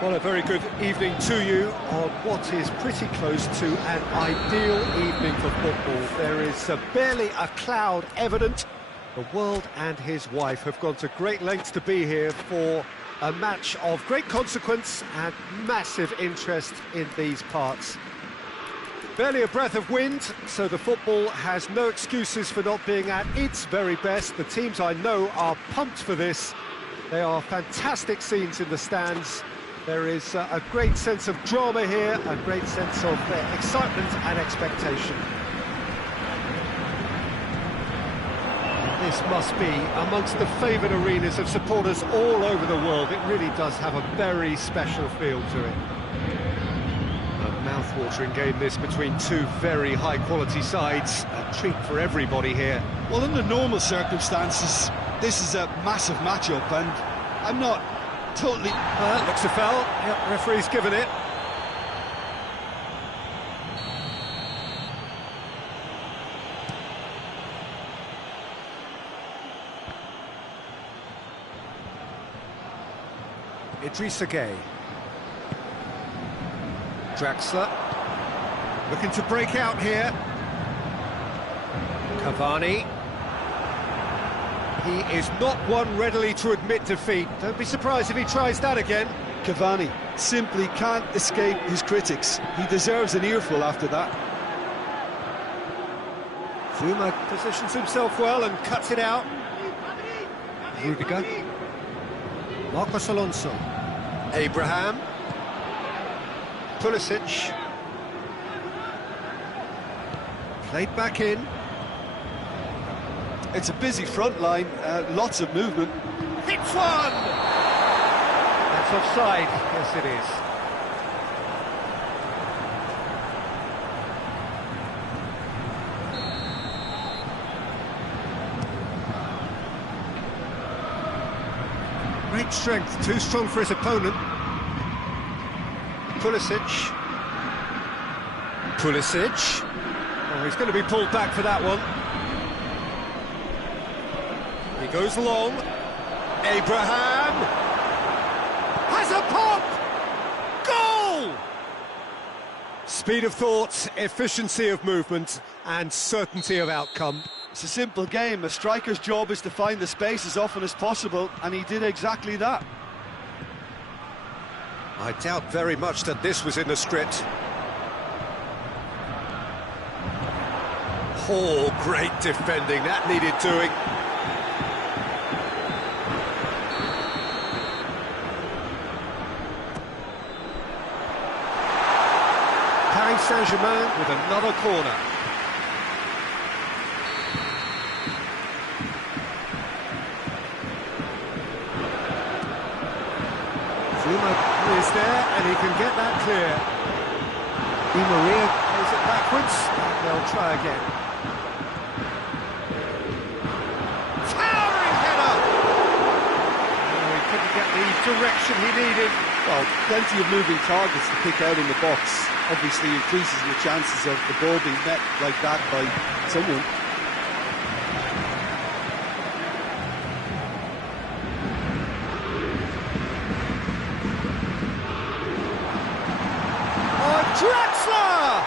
Well, a very good evening to you on what is pretty close to an ideal evening for football. There is barely a cloud evident. The world and his wife have gone to great lengths to be here for a match of great consequence and massive interest in these parts. Barely a breath of wind, so the football has no excuses for not being at its very best. The teams I know are pumped for this. They are fantastic scenes in the stands. There is a great sense of drama here, a great sense of excitement and expectation. This must be amongst the favoured arenas of supporters all over the world. It really does have a very special feel to it. A mouth-watering game this between two very high-quality sides. A treat for everybody here. Well, under normal circumstances, this is a massive matchup, and I'm not totally... Looks a foul. Yep, referee's given it. Idrissa Gueye. Draxler. Looking to break out here. Cavani. He is not one readily to admit defeat. Don't be surprised if he tries that again. Cavani simply can't escape his critics. He deserves an earful after that. Zouma positions himself well and cuts it out. Rudiger. Marcos Alonso. Abraham. Pulisic. Played back in. It's a busy front line, lots of movement. Hits one! That's offside. Yes, it is. Great strength, too strong for his opponent. Pulisic. Oh, he's going to be pulled back for that one. He goes long. Abraham has a pop! Goal! Speed of thought, efficiency of movement, and certainty of outcome. It's a simple game. A striker's job is to find the space as often as possible, and he did exactly that. I doubt very much that this was in the script. Oh, great defending. That needed doing. Paris Saint-Germain with another corner. Zouma is there, and he can get that clear. Di Maria plays it backwards, and they'll try again. Towering header! Oh, he couldn't get the direction he needed. Well, plenty of moving targets to pick out in the box. Obviously increases the chances of the ball being met like that by someone. Oh, Draxler!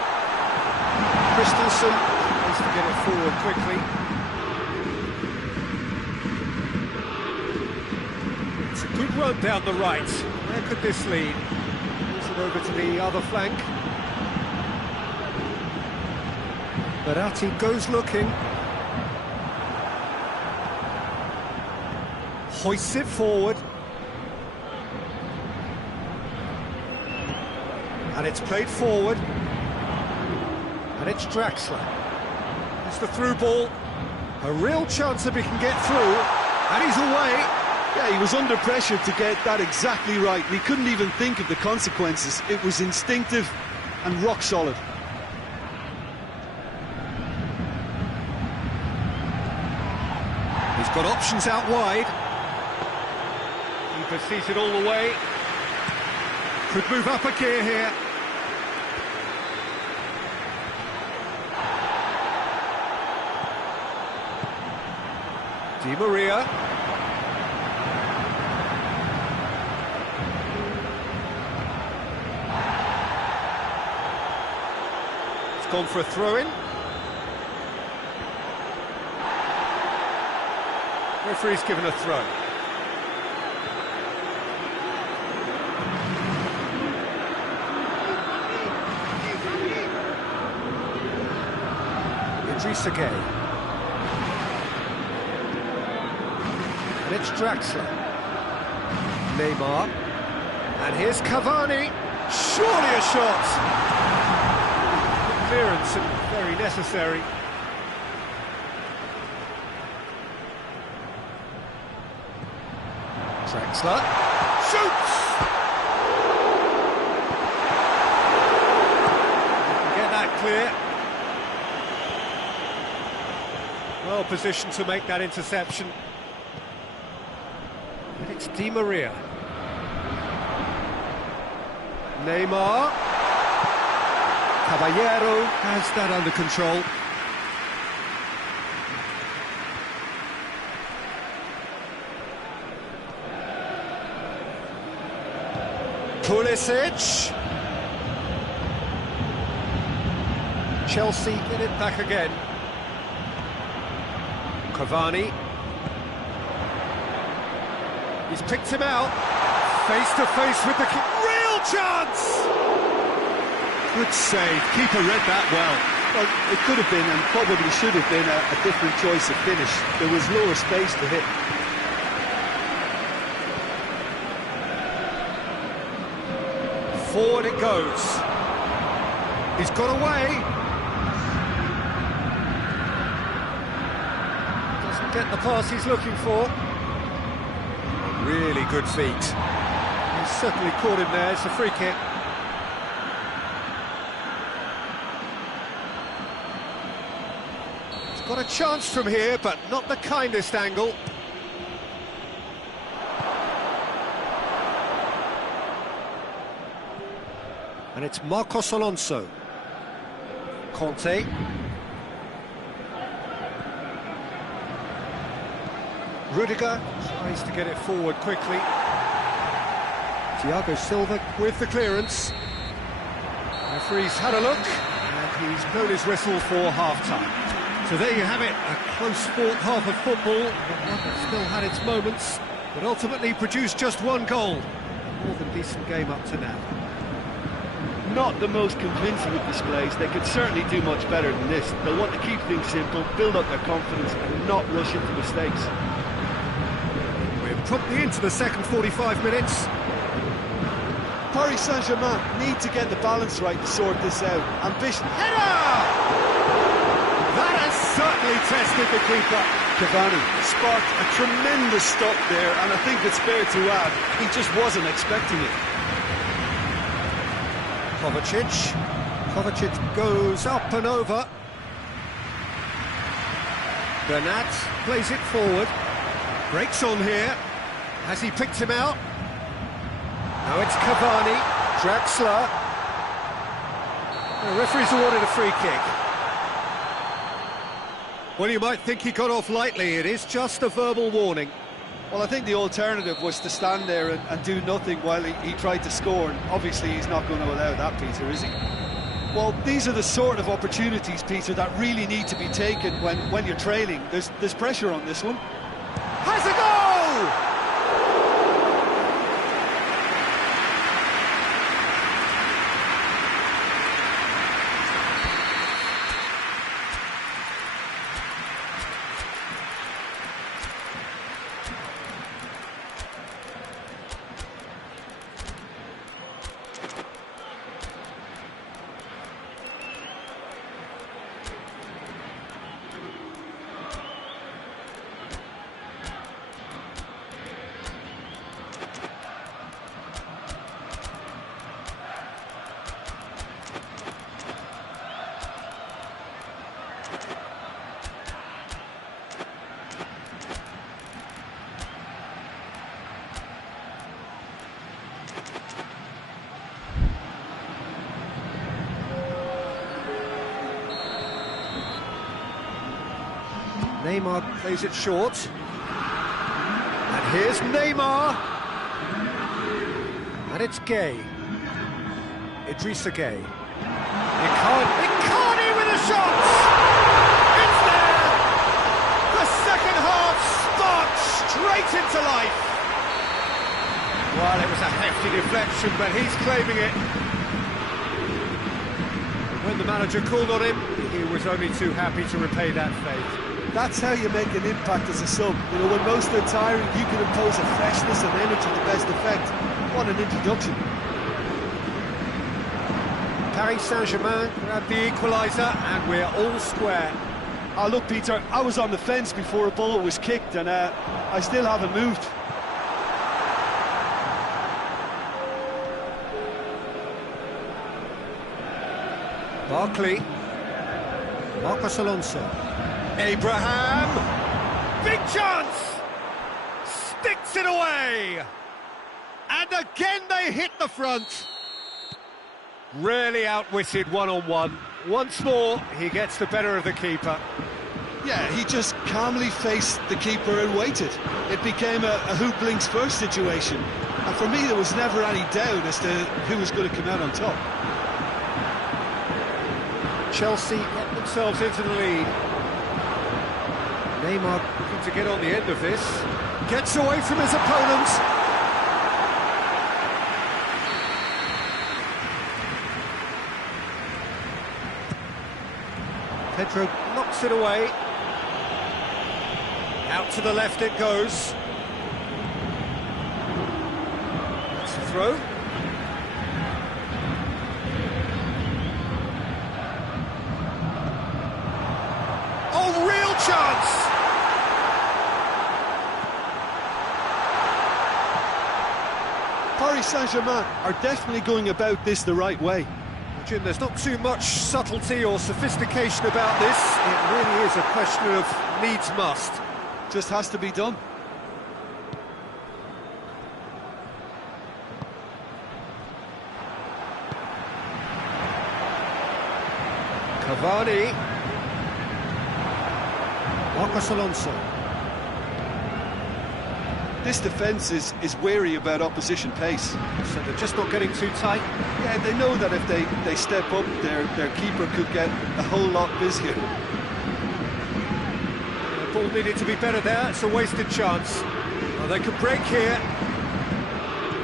Christensen needs to get it forward quickly. It's a good run down the right. Where could this lead? Moves it over to the other flank. Verratti goes looking. Hoists it forward. And it's played forward. And it's Draxler. It's the through ball. A real chance if he can get through. And he's away. Yeah, he was under pressure to get that exactly right. He couldn't even think of the consequences. It was instinctive and rock solid. He's got options out wide. Keeper sees it all the way. Could move up a gear here. Di Maria. gone for a throw-in. Referee's given a throw. Idrissa Gueye. And it's Draxler. Neymar. And here's Cavani. Surely a shot! Clearance and very necessary. Draxler. Shoots! Get that clear. Well positioned to make that interception. And it's Di Maria. Neymar. Caballero has that under control. Pulisic. Chelsea get it back again. Cavani. He's picked him out. Face to face with the real chance! Good save. Keeper read that well. Well, it could have been, and probably should have been, a different choice of finish. There was lower space to hit. Forward it goes. He's got away. Doesn't get the pass he's looking for. Really good feet. He's certainly caught him there. It's a free kick. He's got a chance from here, but not the kindest angle. And it's Marcos Alonso. Conte. Rudiger tries to get it forward quickly. Thiago Silva with the clearance. Referee's had a look, and he's blown his whistle for half-time. So there you have it, a close fought half of football, but one that still had its moments, but ultimately produced just one goal. A more than decent game up to now. Not the most convincing of displays. They could certainly do much better than this. They'll want to keep things simple, build up their confidence, and not rush into mistakes. We're promptly into the second 45 minutes. Paris Saint-Germain need to get the balance right to sort this out. Ambition. Header! That has certainly tested the keeper. Cavani sparked a tremendous stop there, and I think it's fair to add, he just wasn't expecting it. Kovacic goes up and over. Bernat plays it forward. Breaks on here. Has he picked him out? Now it's Cavani. Draxler. The referee's awarded a free kick. Well, you might think he got off lightly. It is just a verbal warning. Well, I think the alternative was to stand there and do nothing while he tried to score, and obviously he's not going to allow that, Peter, is he? Well, these are the sort of opportunities, Peter, that really need to be taken when you're trailing. There's pressure on this one. Has a goal! Neymar plays it short. And here's Neymar. And it's Gueye. Idrissa Gueye. Icardi nasty deflection, but he's claiming it. When the manager called on him, he was only too happy to repay that faith. That's how you make an impact as a sub. You know, when most are tiring, you can impose a freshness and energy to best effect. What an introduction. Paris Saint-Germain grabbed the equaliser, and we're all square. Oh, look, Peter, I was on the fence before a ball was kicked, and I still haven't moved. Barkley. Marcos Alonso. Abraham. Big chance! Sticks it away! And again they hit the front. Really outwitted one-on-one. Once more, he gets the better of the keeper. Yeah, he just calmly faced the keeper and waited. It became a who blinks first situation. And for me, there was never any doubt as to who was going to come out on top. Chelsea get themselves into the lead. Neymar looking to get on the end of this. Gets away from his opponents. Pedro knocks it away. Out to the left it goes. That's a throw. Oh, real chance! Paris Saint-Germain are definitely going about this the right way. Jim, there's not too much subtlety or sophistication about this. It really is a question of needs must. Just has to be done. Cavani. Marcos Alonso. This defence is wary about opposition pace. So they're just not getting too tight. Yeah, they know that if they step up, their keeper could get a whole lot busier. The ball needed to be better there. It's a wasted chance. Well, they could break here.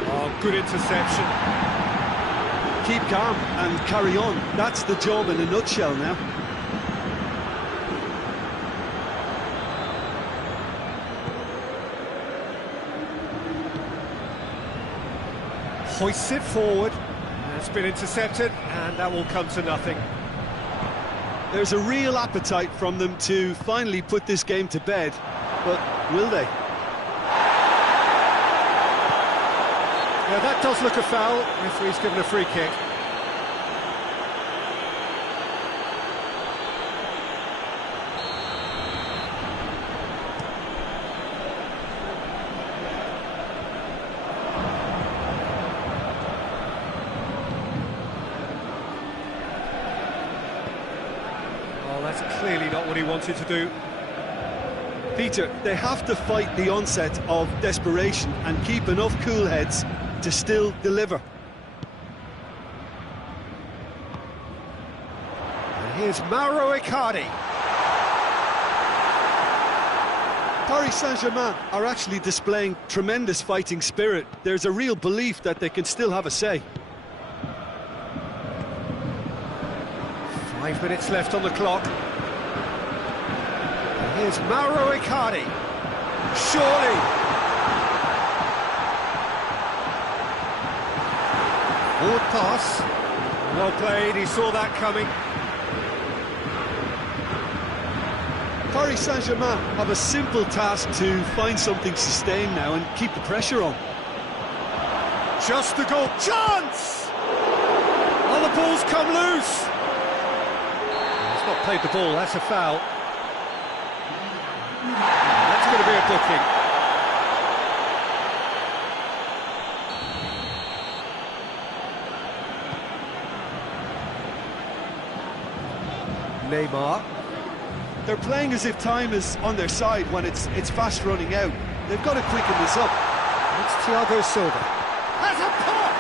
Oh, good interception. Keep calm and carry on. That's the job in a nutshell now. Hoists it forward. That's been intercepted, and that will come to nothing. There's a real appetite from them to finally put this game to bed, but will they? Yeah, that does look a foul. Referee's given a free kick. That's clearly not what he wanted to do. Peter, they have to fight the onset of desperation and keep enough cool heads to still deliver. And here's Mauro Icardi. Paris Saint-Germain are actually displaying tremendous fighting spirit. There's a real belief that they can still have a say. 5 minutes left on the clock. And here's Mauro Icardi. Surely. Forward pass. Well played, he saw that coming. Paris Saint-Germain have a simple task to find something sustained now and keep the pressure on. Just the goal. Chance! Oh, the ball's come loose. He's not played the ball, that's a foul. That's going to be a booking. Neymar. They're playing as if time is on their side when it's fast running out. They've got to quicken this up. It's Thiago Silva. Has a pop!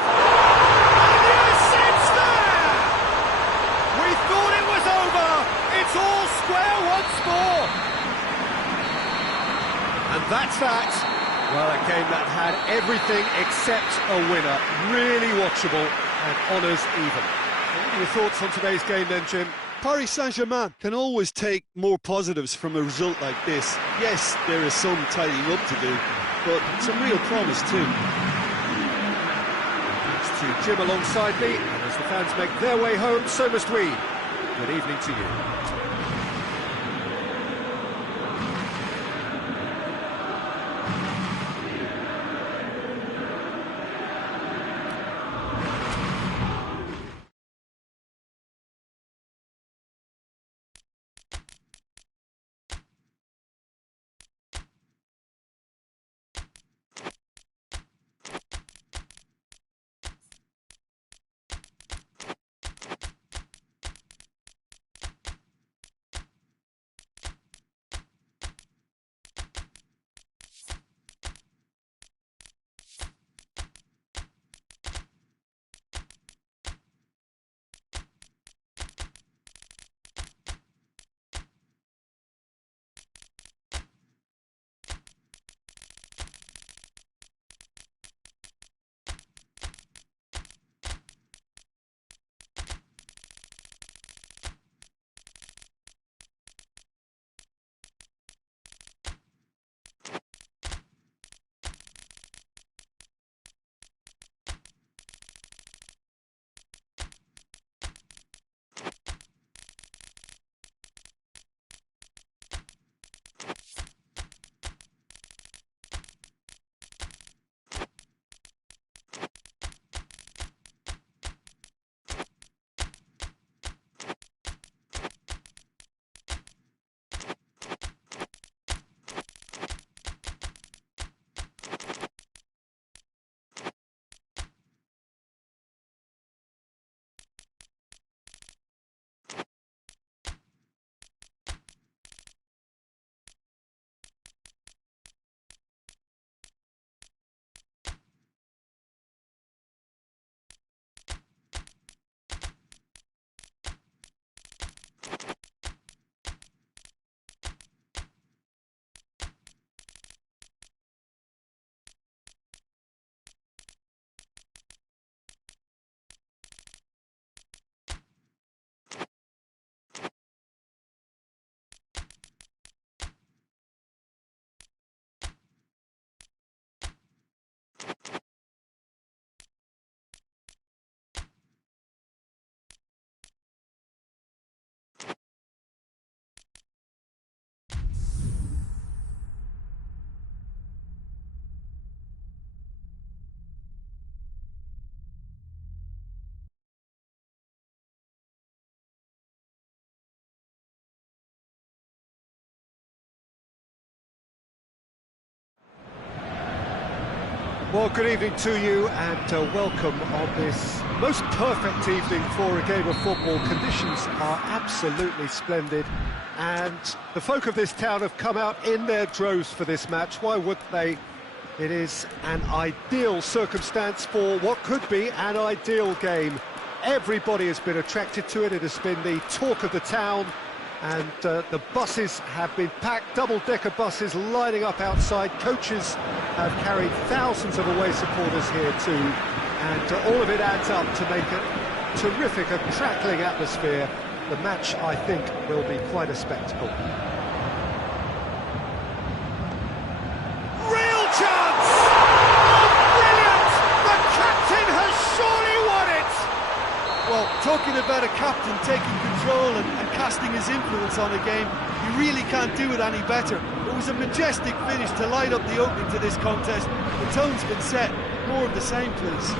And yes, it's there! We thought it was over. It's all square once more. And that's that. Well, a game that had everything except a winner. Really watchable and honours even. What are your thoughts on today's game then, Jim? Paris Saint-Germain can always take more positives from a result like this. Yes, there is some tidying up to do, but some real promise too. Thanks to Jim alongside me, and as the fans make their way home, so must we. Good evening to you. Well, good evening to you and welcome on this most perfect evening for a game of football. Conditions are absolutely splendid and the folk of this town have come out in their droves for this match. Why wouldn't they? It is an ideal circumstance for what could be an ideal game. Everybody has been attracted to it. It has been the talk of the town. And the buses have been packed, double-decker buses lining up outside. Coaches have carried thousands of away supporters here too, and all of it adds up to make a terrific, a crackling atmosphere. The match, I think, will be quite a spectacle. Real chance! Oh, brilliant! The captain has surely won it! Well, talking about a captain taking control and casting his influence on a game, you really can't do it any better. It was a majestic finish to light up the opening to this contest. The tone's been set. More of the same, please.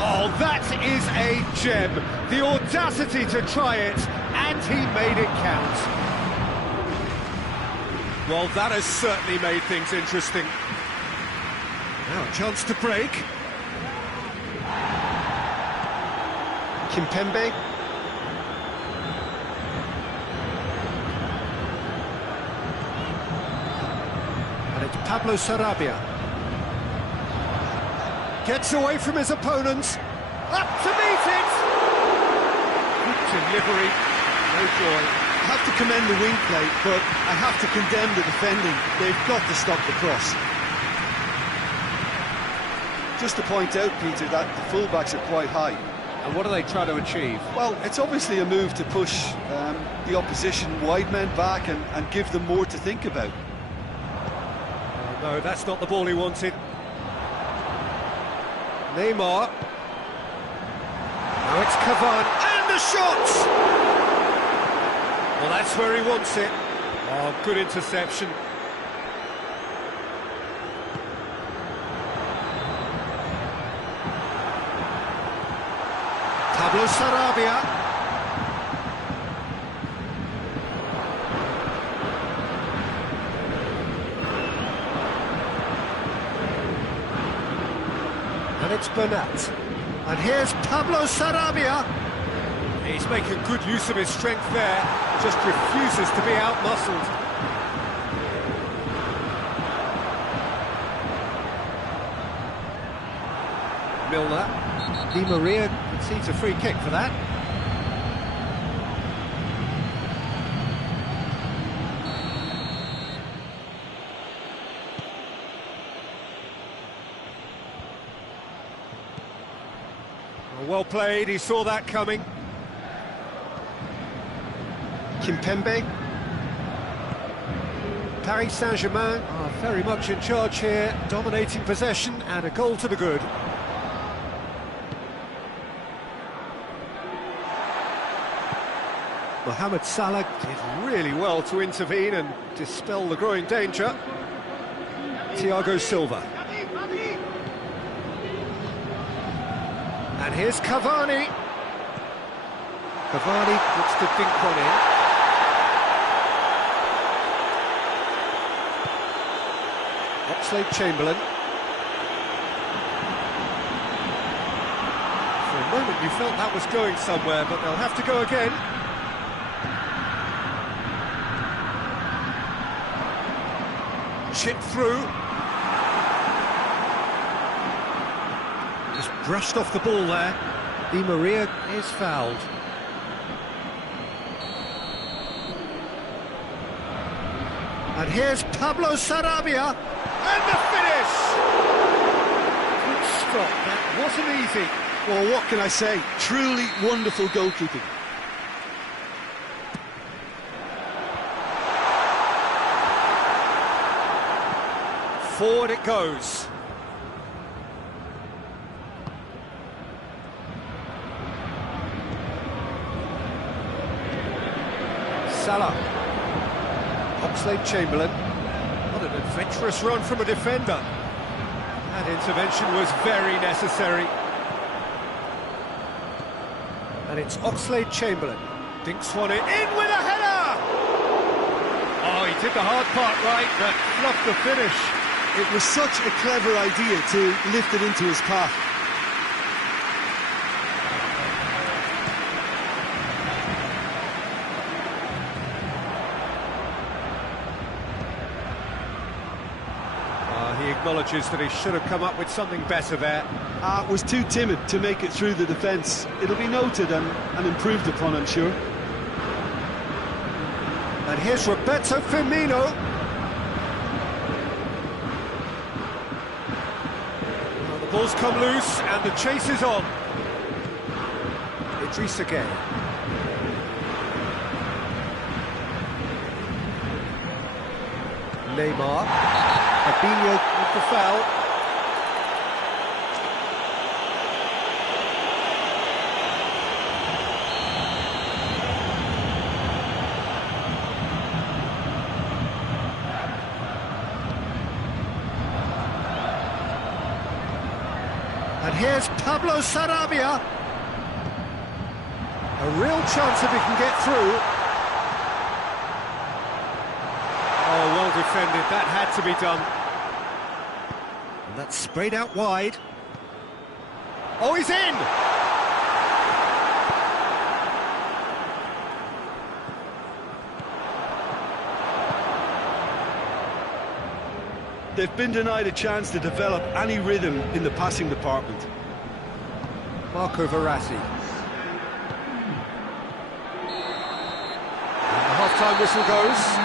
Oh, that is a gem. The audacity to try it, and he made it count. Well, that has certainly made things interesting. Now a chance to break. Kimpembe. And it's Pablo Sarabia. Gets away from his opponents. Up to meet it! Good delivery. No joy. I have to commend the wing play, but I have to condemn the defending. They've got to stop the cross. just to point out, Peter, that the fullbacks are quite high. And what are they trying to achieve? Well, it's obviously a move to push the opposition wide men back and give them more to think about. No, that's not the ball he wanted. Neymar. Now it's Cavani. And the shot! Well, that's where he wants it. Oh, good interception. Pablo Sarabia. And it's Bernat. And here's Pablo Sarabia. He's making good use of his strength there, just refuses to be out-muscled. Milner. Di Maria concedes a free kick for that. Well played, he saw that coming. Kimpembe. Paris Saint-Germain are very much in charge here, dominating possession and a goal to the good. Mohamed Salah did really well to intervene and dispel the growing danger. Thiago Silva. And here's Cavani. Cavani looks to dink one in. Oxlade-Chamberlain. For a moment you felt that was going somewhere, but they'll have to go again. Chip through. Just brushed off the ball there. Di Maria is fouled. And here's Pablo Sarabia. And the finish! Good stop, that wasn't easy. Well, what can I say? Truly wonderful goalkeeping. Forward it goes. Salah. Oxlade-Chamberlain. What an adventurous run from a defender. That intervention was very necessary. And it's Oxlade-Chamberlain. Dinks one in with a header! Oh, he did the hard part right, but fluffed the finish. It was such a clever idea to lift it into his path. He acknowledges that he should have come up with something better there. Was too timid to make it through the defence. It'll be noted and improved upon, I'm sure. And here's Roberto Firmino. Well, the ball's come loose and the chase is on. Idrissa Gueye. Neymar. Fabinho with the foul. And here's Pablo Sarabia. A real chance if he can get through. Oh, well defended, that had to be done. And that's sprayed out wide. Oh, he's in! They've been denied a chance to develop any rhythm in the passing department. Marco Verratti. And the half-time whistle goes.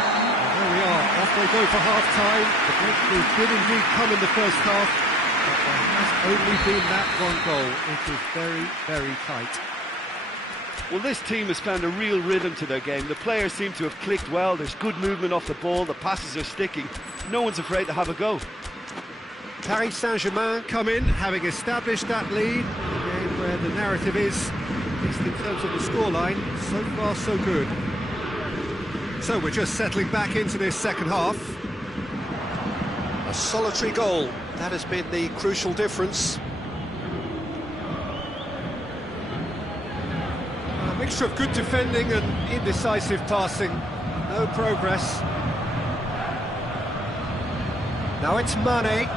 There we are, off they go for half-time. The breakthrough did indeed come in the first half, but there has only been that one goal. It is very, very tight. Well, this team has found a real rhythm to their game. The players seem to have clicked well. There's good movement off the ball. The passes are sticking. No one's afraid to have a go. Paris Saint-Germain come in, having established that lead. A game where the narrative is, at least in terms of the scoreline, so far so good. So we're just settling back into this second half. A solitary goal, that has been the crucial difference. A mixture of good defending and indecisive passing. No progress. Now it's Mane.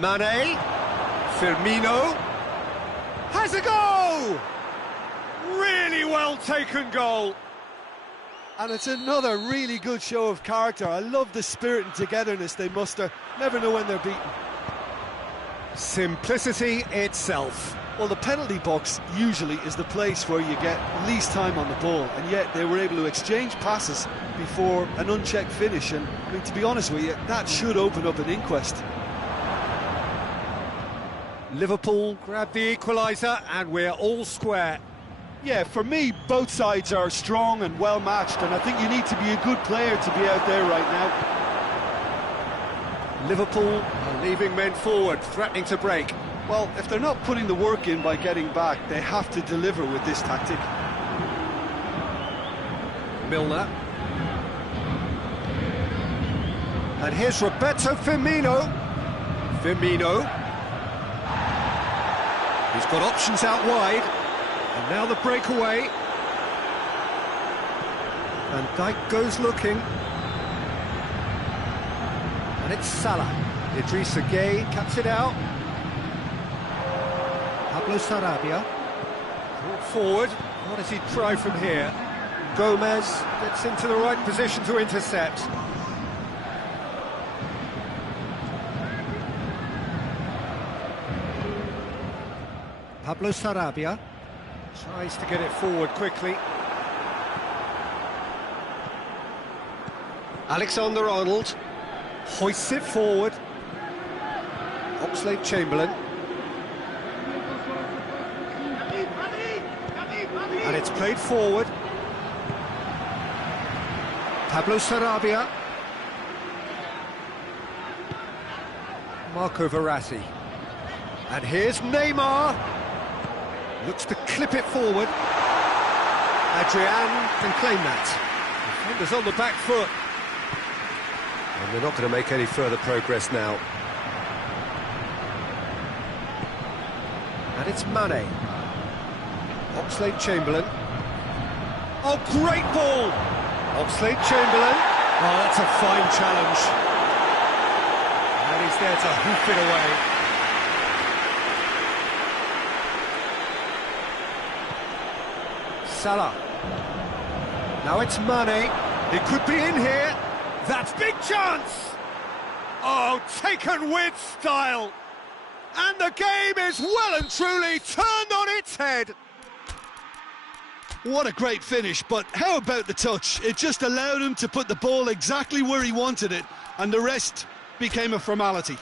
Mane. Firmino. Has a goal! Really well taken goal. And it's another really good show of character. I love the spirit and togetherness they muster. Never know when they're beaten. Simplicity itself. Well, the penalty box usually is the place where you get least time on the ball, and yet they were able to exchange passes before an unchecked finish. And I mean, to be honest with you, that should open up an inquest. Liverpool grab the equaliser and we're all square. Yeah, for me, both sides are strong and well matched, and I think you need to be a good player to be out there right now. Liverpool are leaving men forward, threatening to break. Well, if they're not putting the work in by getting back, they have to deliver with this tactic. Milner. And here's Roberto Firmino. Firmino. He's got options out wide. And now the breakaway. Van Dijk goes looking. And it's Salah. Idrissa Gueye cuts it out. Pablo Sarabia. Brought forward. What does he try from here? Gomez gets into the right position to intercept. Pablo Sarabia tries to get it forward quickly. Alexander-Arnold hoists it forward. Oxlade-Chamberlain. And it's played forward. Pablo Sarabia. Marco Verratti. And here's Neymar. Looks to clip it forward. Adrian can claim that. Defenders on the back foot. And they're not going to make any further progress now. And it's Mane. Oxlade-Chamberlain. Oh, great ball! Oxlade-Chamberlain. Oh, that's a fine challenge. And he's there to hoof it away. Salah. Now it's Mane. He could be in here. That's big chance! Oh, taken with style. And the game is well and truly turned on its head. What a great finish, but how about the touch? It just allowed him to put the ball exactly where he wanted it, and the rest became a formality.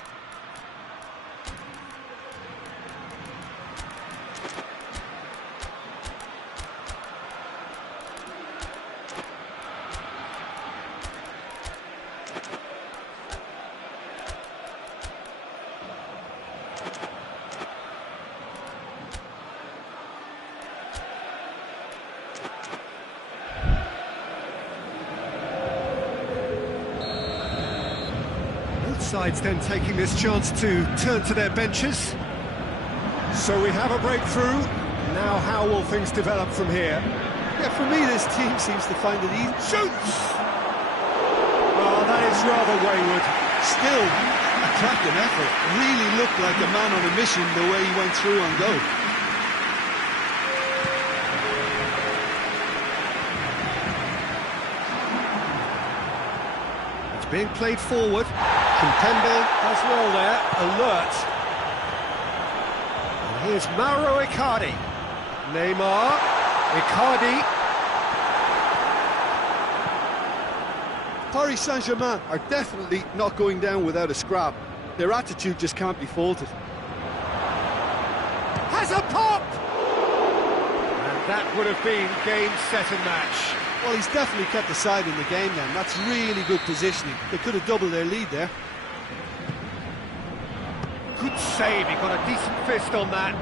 Sides then taking this chance to turn to their benches. So we have a breakthrough. Now how will things develop from here? Yeah, for me this team seems to find it easy. Shoots! Oh, that is rather wayward. Still, a cracking effort. Really looked like a man on a mission the way he went through on goal. It's being played forward. Kimpembe does well there, alert. And here's Mauro Icardi. Neymar, Icardi. Paris Saint-Germain are definitely not going down without a scrap. Their attitude just can't be faulted. Has a pop! And that would have been game, set and match. Well, he's definitely kept the side in the game then. That's really good positioning. They could have doubled their lead there. Good save, he got a decent fist on that.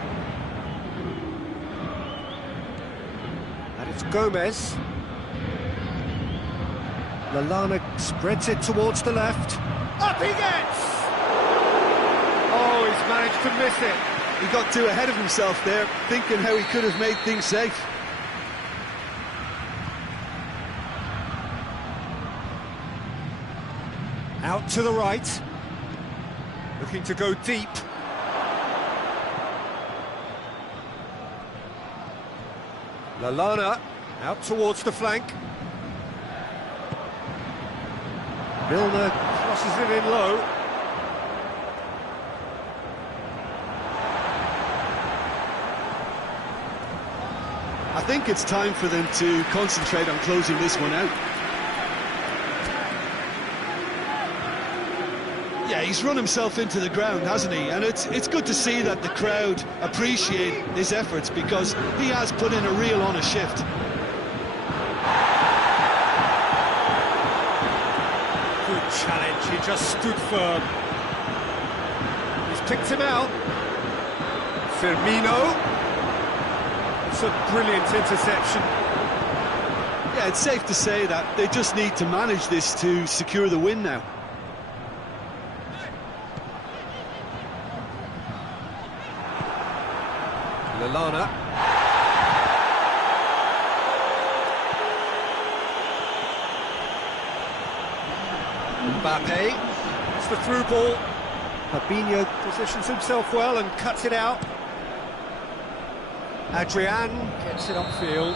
And it's Gomez. Lallana spreads it towards the left. Up he gets! Oh, he's managed to miss it. He got too ahead of himself there, thinking how he could have made things safe. Out to the right. Looking to go deep. Lallana out towards the flank. Milner crosses it in low. I think it's time for them to concentrate on closing this one out. Yeah, he's run himself into the ground, hasn't he? And it's good to see that the crowd appreciate his efforts, because he has put in a real honest shift. Good challenge, he just stood firm. He's picked him out. Firmino. It's a brilliant interception. Yeah, it's safe to say that they just need to manage this to secure the win now. Lallana. Mbappe. It's the through ball. Fabinho positions himself well and cuts it out. Adrian gets it upfield.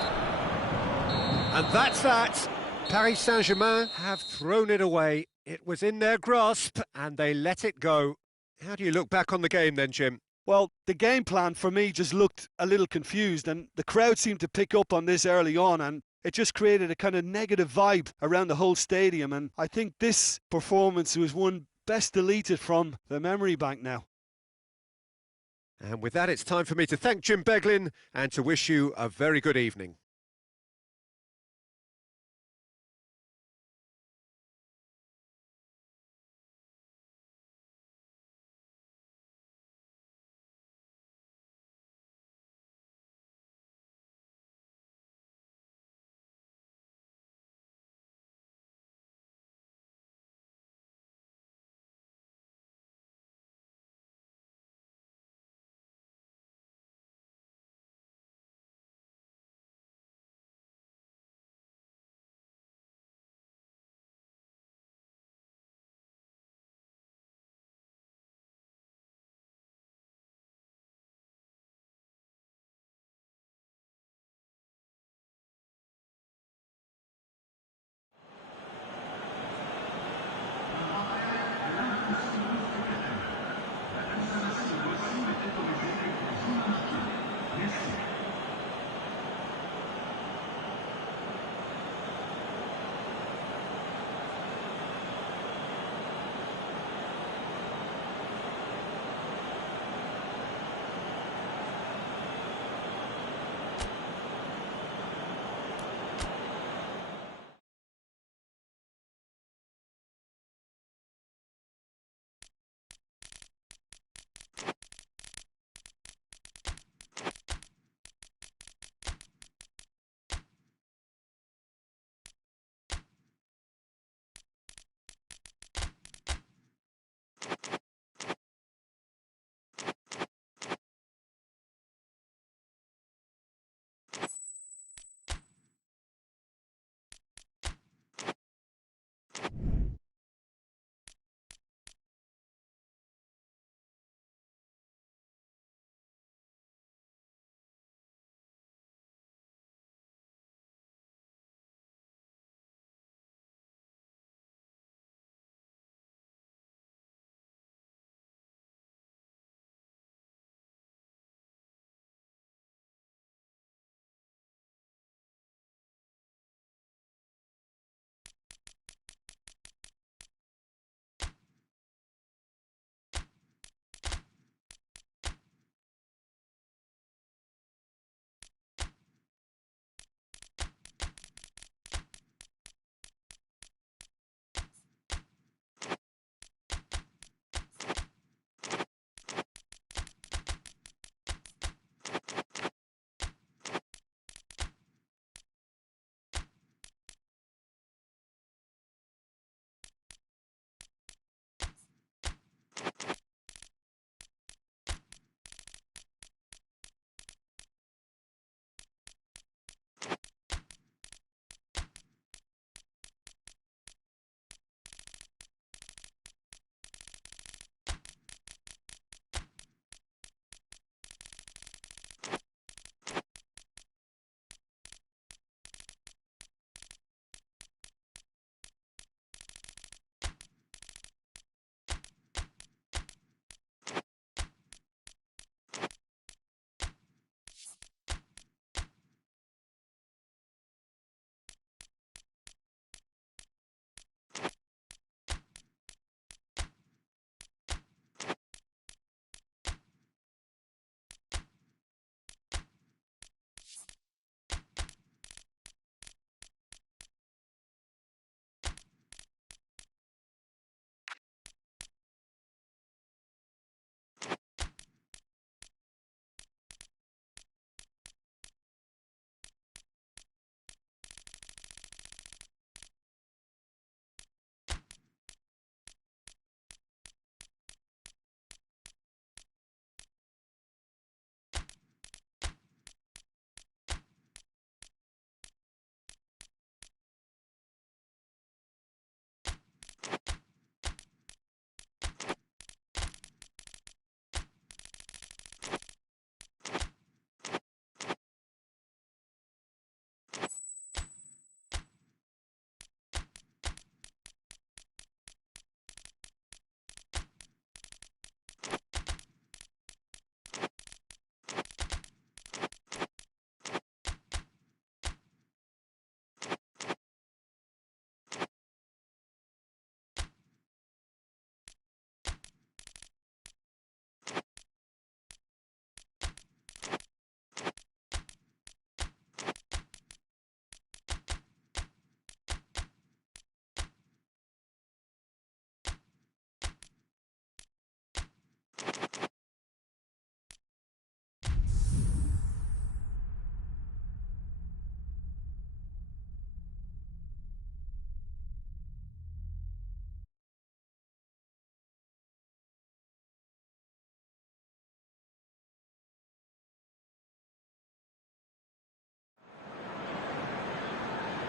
And that's that. Paris Saint-Germain have thrown it away. It was in their grasp and they let it go. How do you look back on the game then, Jim? Well, the game plan for me just looked a little confused, and the crowd seemed to pick up on this early on, and it just created a kind of negative vibe around the whole stadium. And I think this performance was one best deleted from the memory bank now. And with that, it's time for me to thank Jim Beglin and to wish you a very good evening.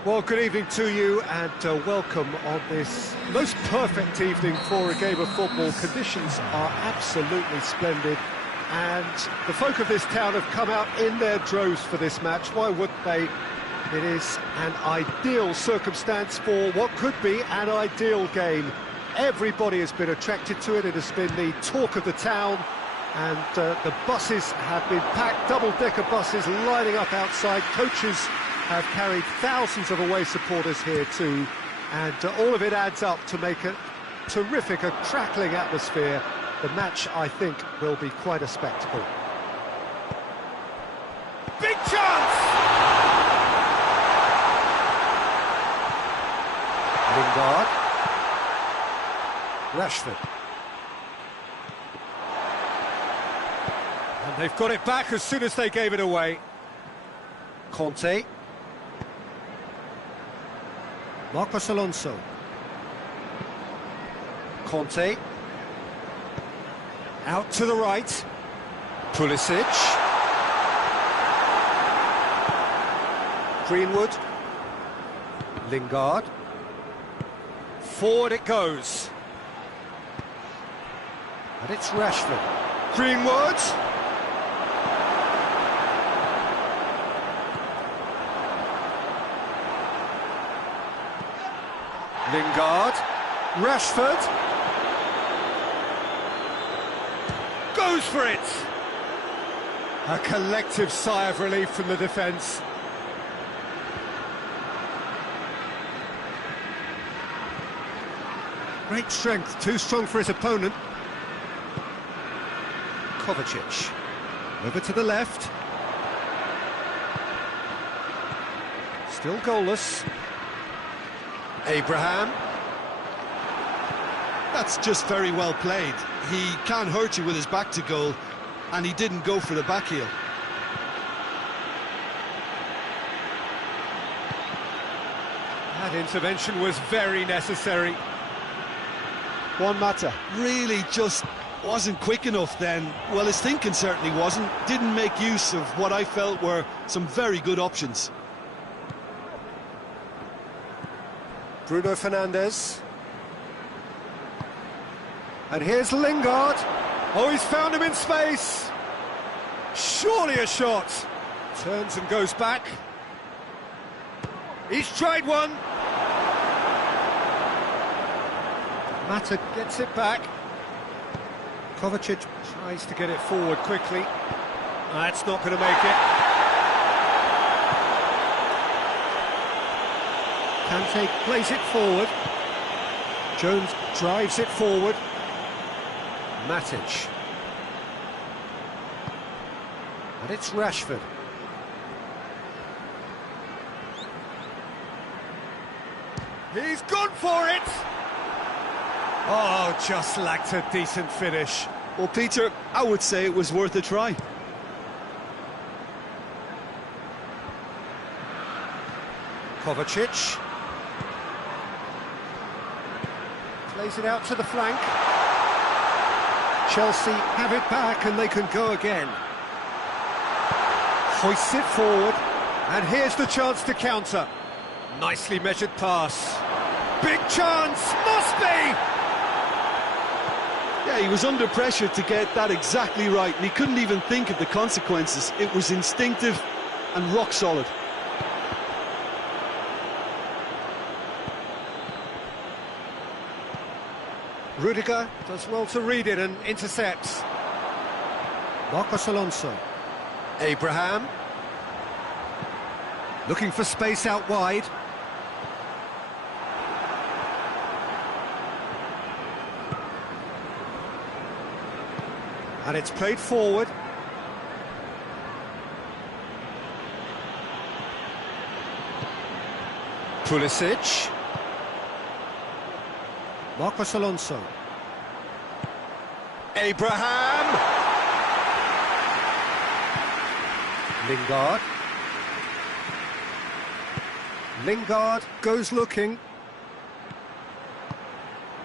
Well, good evening to you and welcome on this most perfect evening for a game of football. Conditions are absolutely splendid and the folk of this town have come out in their droves for this match. Why wouldn't they? It is an ideal circumstance for what could be an ideal game. Everybody has been attracted to it. It has been the talk of the town and the buses have been packed, double-decker buses lining up outside. Coaches have carried thousands of away supporters here too, and all of it adds up to make a terrific, a crackling atmosphere. The match, I think, will be quite a spectacle. Big chance! Lingard. Rashford. And they've got it back as soon as they gave it away. Conte. Marcos Alonso. Conte. Out to the right. Pulisic. Greenwood. Lingard. Forward it goes. And it's Rashford. Greenwood. Lingard, Rashford, goes for it! A collective sigh of relief from the defence. Great strength, too strong for his opponent. Kovacic, over to the left. Still goalless. Abraham. That's just very well played. He can't hurt you with his back to goal, and he didn't go for the back heel. That intervention was very necessary. Juan Mata really just wasn't quick enough then. Well, his thinking certainly wasn't. Didn't make use of what I felt were some very good options. Bruno Fernandes. And here's Lingard. Oh, he's found him in space. Surely a shot. Turns and goes back. He's tried one. Mata gets it back. Kovacic tries to get it forward quickly. That's not going to make it. Kante plays it forward. Jones drives it forward. Matic. And it's Rashford. He's gone for it! Oh, just lacked a decent finish. Well, Peter, I would say it was worth a try. Kovacic. Plays it out to the flank. Chelsea have it back and they can go again. Hoists it forward. And here's the chance to counter. Nicely measured pass. Big chance! Must be! Yeah, he was under pressure to get that exactly right, and he couldn't even think of the consequences. It was instinctive and rock solid. Rudiger does well to read it and intercepts. Marcos Alonso. Abraham. Looking for space out wide. And it's played forward. Pulisic. Marcos Alonso. Abraham. Lingard. Lingard goes looking.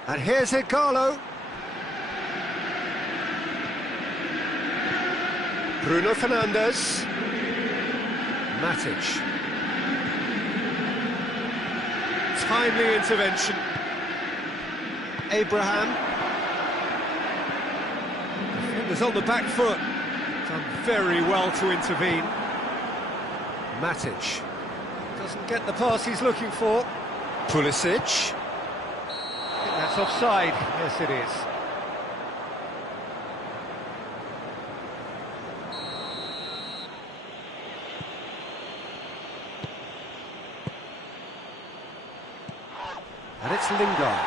And here's Ighalo. Bruno Fernandes. Matic. timely intervention. Abraham. Defenders on the back foot. Done very well to intervene. Matic. Doesn't get the pass he's looking for. Pulisic. I think that's offside. Yes, it is. And it's Lingard.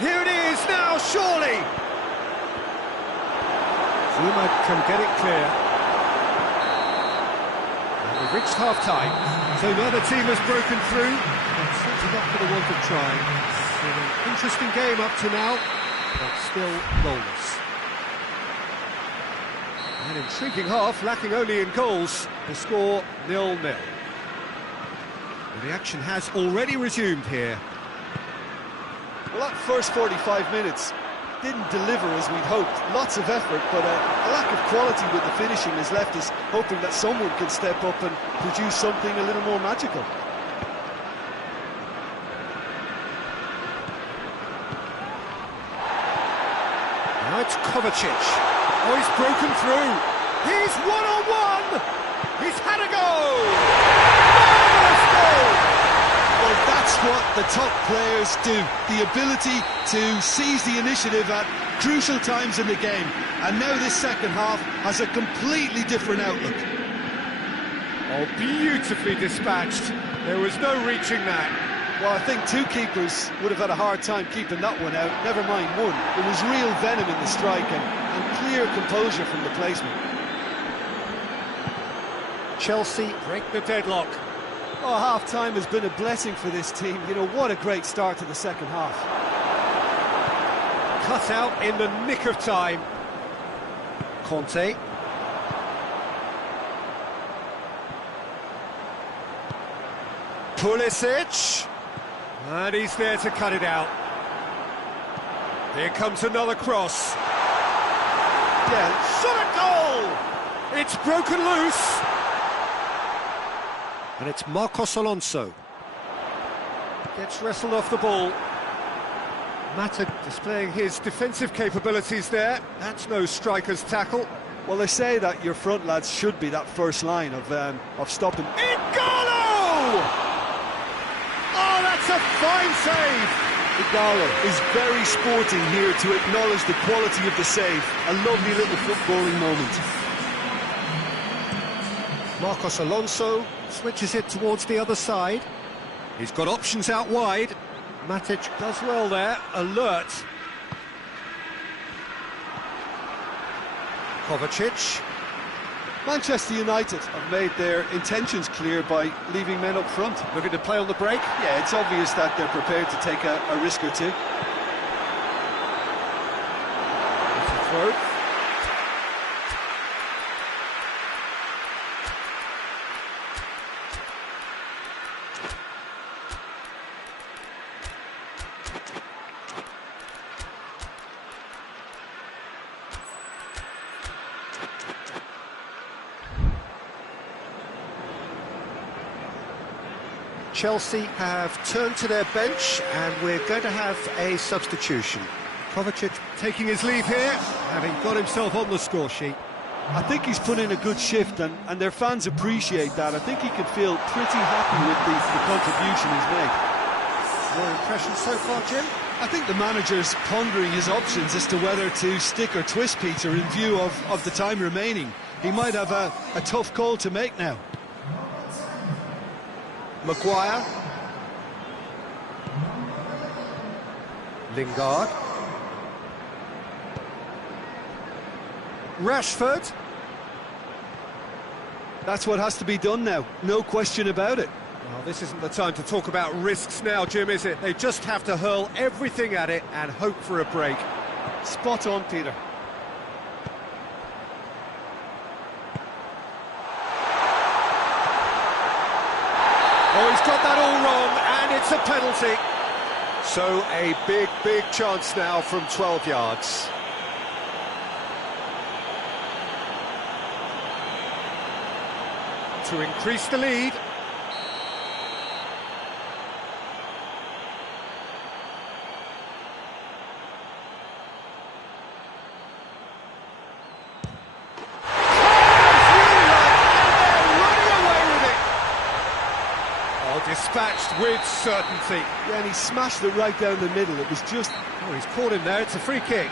Here it is now, surely! Zuma can get it clear. And we've reached half-time. So the other team has broken through, but certainly not for the want of trying. It's been an interesting game up to now, but still goalless. An intriguing half, lacking only in goals. The score 0-0. The action has already resumed here. Well, that first 45 minutes didn't deliver as we'd hoped. Lots of effort, but a lack of quality with the finishing has left us hoping that someone can step up and produce something a little more magical. Now it's Kovacic. Oh, he's broken through. He's one-on-one! He's had a go! Well, that's what the top players do. The ability to seize the initiative at crucial times in the game. And now this second half has a completely different outlook. Oh, beautifully dispatched. There was no reaching that. Well, I think two keepers would have had a hard time keeping that one out, never mind one. There was real venom in the strike and clear composure from the placement. Chelsea break the deadlock. Oh, half-time has been a blessing for this team. You know, what a great start to the second half. Cut out in the nick of time. Conte. Pulisic. And he's there to cut it out. Here comes another cross. Yeah, shot a goal! It's broken loose. And it's Marcos Alonso. Gets wrestled off the ball. Mata displaying his defensive capabilities there. That's no striker's tackle. Well, they say that your front lads should be that first line of stopping. Igalo! Oh, that's a fine save! Igalo is very sporting here to acknowledge the quality of the save. A lovely little footballing moment. Marcos Alonso switches it towards the other side. He's got options out wide. Matic does well there, alert. Kovacic. Manchester United have made their intentions clear by leaving men up front. Looking to play on the break. Yeah, it's obvious that they're prepared to take a risk or two. It's a throw. Chelsea have turned to their bench and we're going to have a substitution. Kovacic taking his leave here, having got himself on the score sheet. I think he's put in a good shift and their fans appreciate that. I think he can feel pretty happy with the contribution he's made. Your impressions so far, Jim? I think the manager's pondering his options as to whether to stick or twist Peter in view of the time remaining. He might have a tough call to make now. Maguire. Lingard. Rashford. That's what has to be done now, no question about it. Well, this isn't the time to talk about risks now, Jim, is it? They just have to hurl everything at it and hope for a break. Spot on, Peter. Oh, he's got that all wrong, and it's a penalty. So a big chance now from 12 yards. To increase the lead. reached with certainty. Yeah, and he smashed it right down the middle. It was just... Oh, he's caught him there. It's a free kick.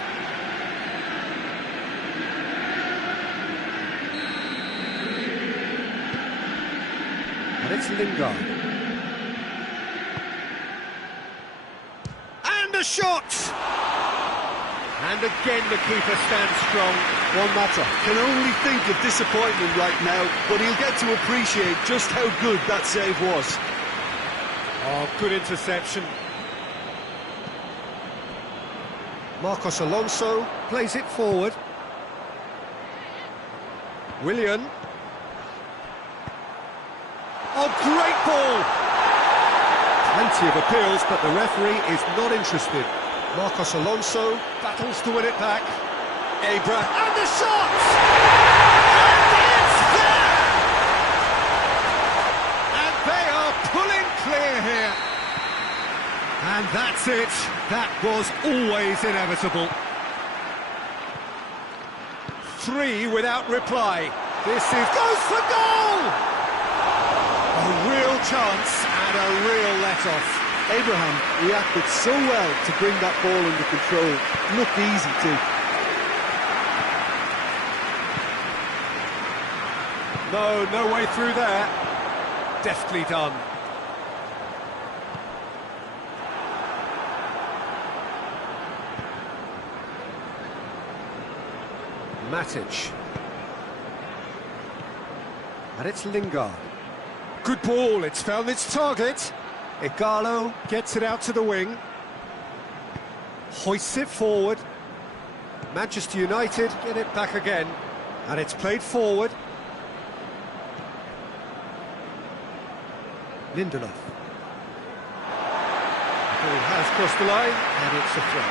And it's Lingard. And a shot! And again the keeper stands strong. Juan Mata can only think of disappointment right now, but he'll get to appreciate just how good that save was. Oh, good interception. Marcos Alonso plays it forward. Willian. Oh, great ball! Plenty of appeals, but the referee is not interested. Marcos Alonso battles to win it back. Abra, and the shot! And it's there! And they are pulling clear here. And that's it. That was always inevitable. 3 without reply. This is... goes for goal! A real chance and a real let-off. Abraham reacted so well to bring that ball under control. Looked easy too. No way through there. Deftly done. Matic. And it's Lingard. Good ball, it's found its target. Ighalo gets it out to the wing. Hoists it forward. Manchester United get it back again. And it's played forward. Lindelof. The ball has crossed the line, and it's a throw.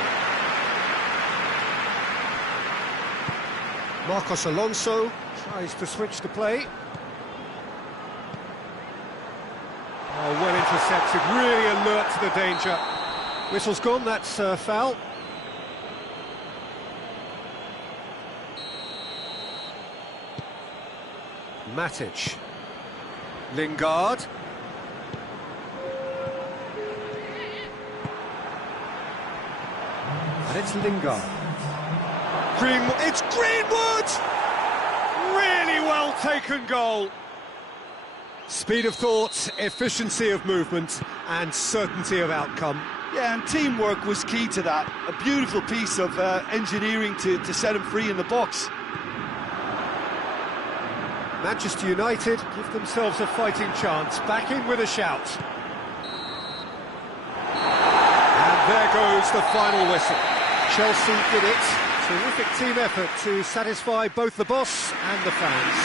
Marcos Alonso tries to switch the play. Oh, well intercepted, really alert to the danger. Whistle's gone, that's foul. Matic. Lingard. And it's Lingard. It's Greenwood! Really well taken goal. Speed of thought, efficiency of movement, and certainty of outcome. Yeah, and teamwork was key to that. A beautiful piece of engineering to set him free in the box. Manchester United give themselves a fighting chance, back in with a shout. And there goes the final whistle. Chelsea did it. Terrific team effort to satisfy both the boss and the fans.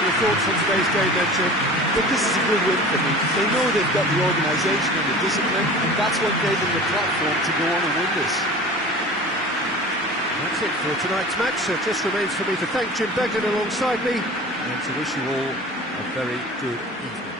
Your thoughts on today's game then, Jim? But this is a good win for me. They know they've got the organisation and the discipline, and that's what gave them the platform to go on and win this. That's it for tonight's match. So it just remains for me to thank Jim Beglin alongside me and to wish you all a very good evening.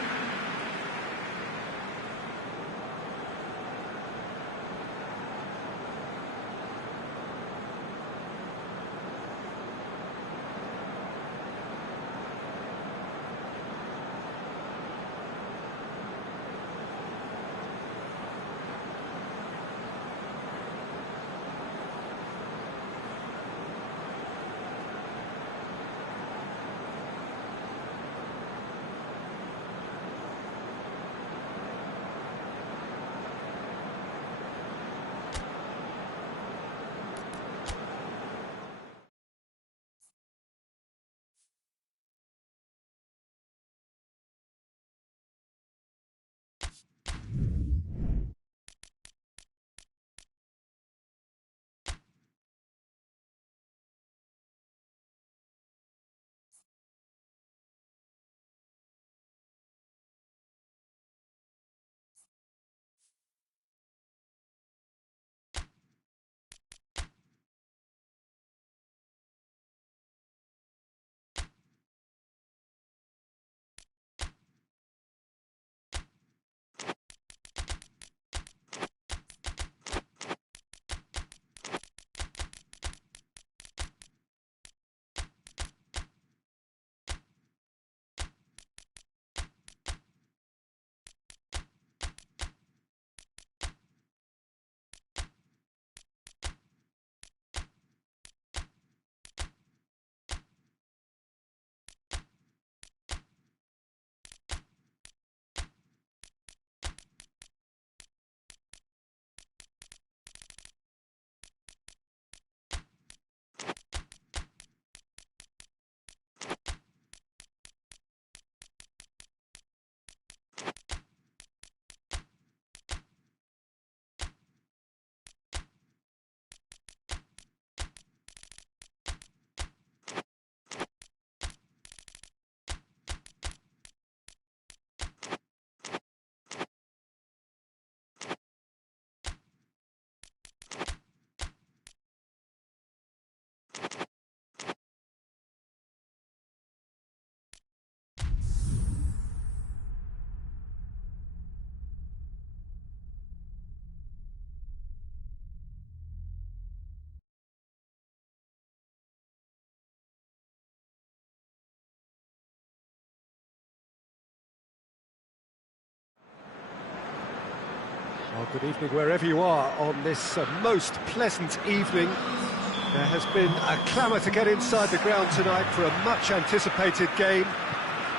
Good evening wherever you are on this most pleasant evening. There has been a clamour to get inside the ground tonight for a much-anticipated game.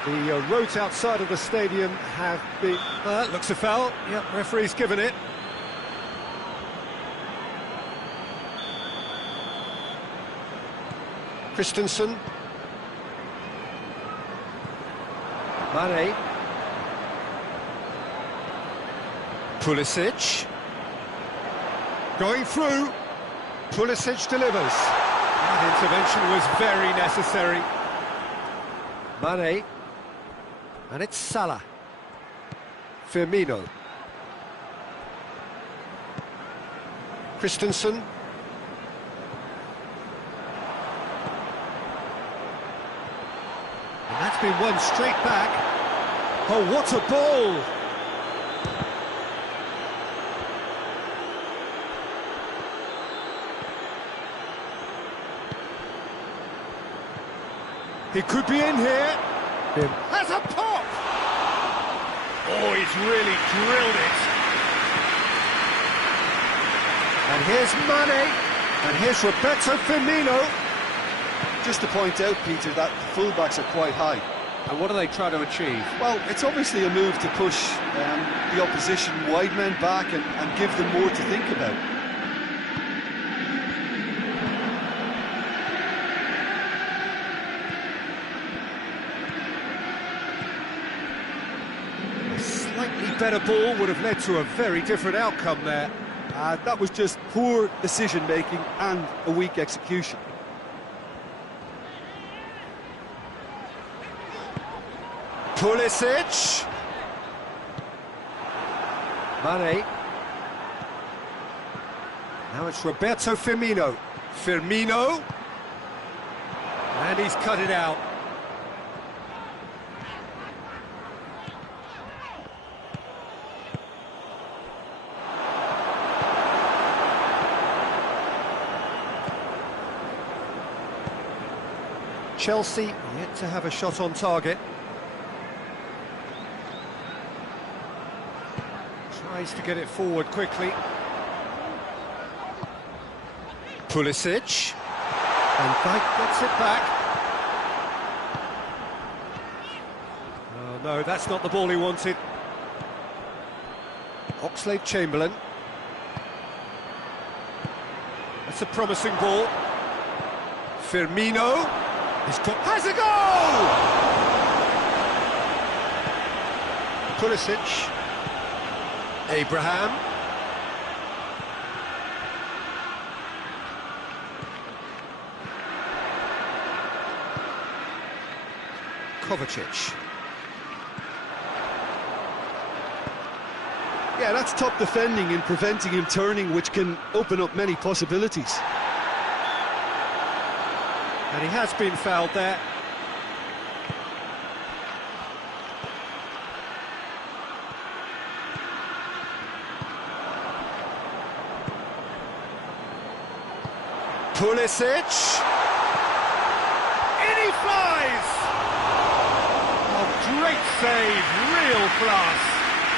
The roads outside of the stadium have been... looks a foul. Yep, referee's given it. Christensen. Mane. Pulisic. Going through. Pulisic delivers. That intervention was very necessary. Mane. And it's Salah. Firmino. Christensen. And that's been won straight back. Oh, what a ball! He could be in here. Has a pop! Oh, he's really drilled it. And here's Mane. And here's Roberto Firmino. Just to point out, Peter, that the fullbacks are quite high. And what are they trying to achieve? Well, it's obviously a move to push the opposition wide men back and give them more to think about. A slightly better ball would have led to a very different outcome there. That was just poor decision-making and a weak execution. Pulisic. Mane. Now it's Roberto Firmino. Firmino. And he's cut it out. Chelsea yet to have a shot on target. Tries to get it forward quickly. Pulisic. And Dijk gets it back. Oh no, that's not the ball he wanted. Oxlade-Chamberlain. That's a promising ball. Firmino. Has a goal! Pulisic. Abraham. Kovacic. Yeah, that's top defending and preventing him turning, which can open up many possibilities. And he has been fouled there. Pulisic. In he flies! Oh, great save, real class.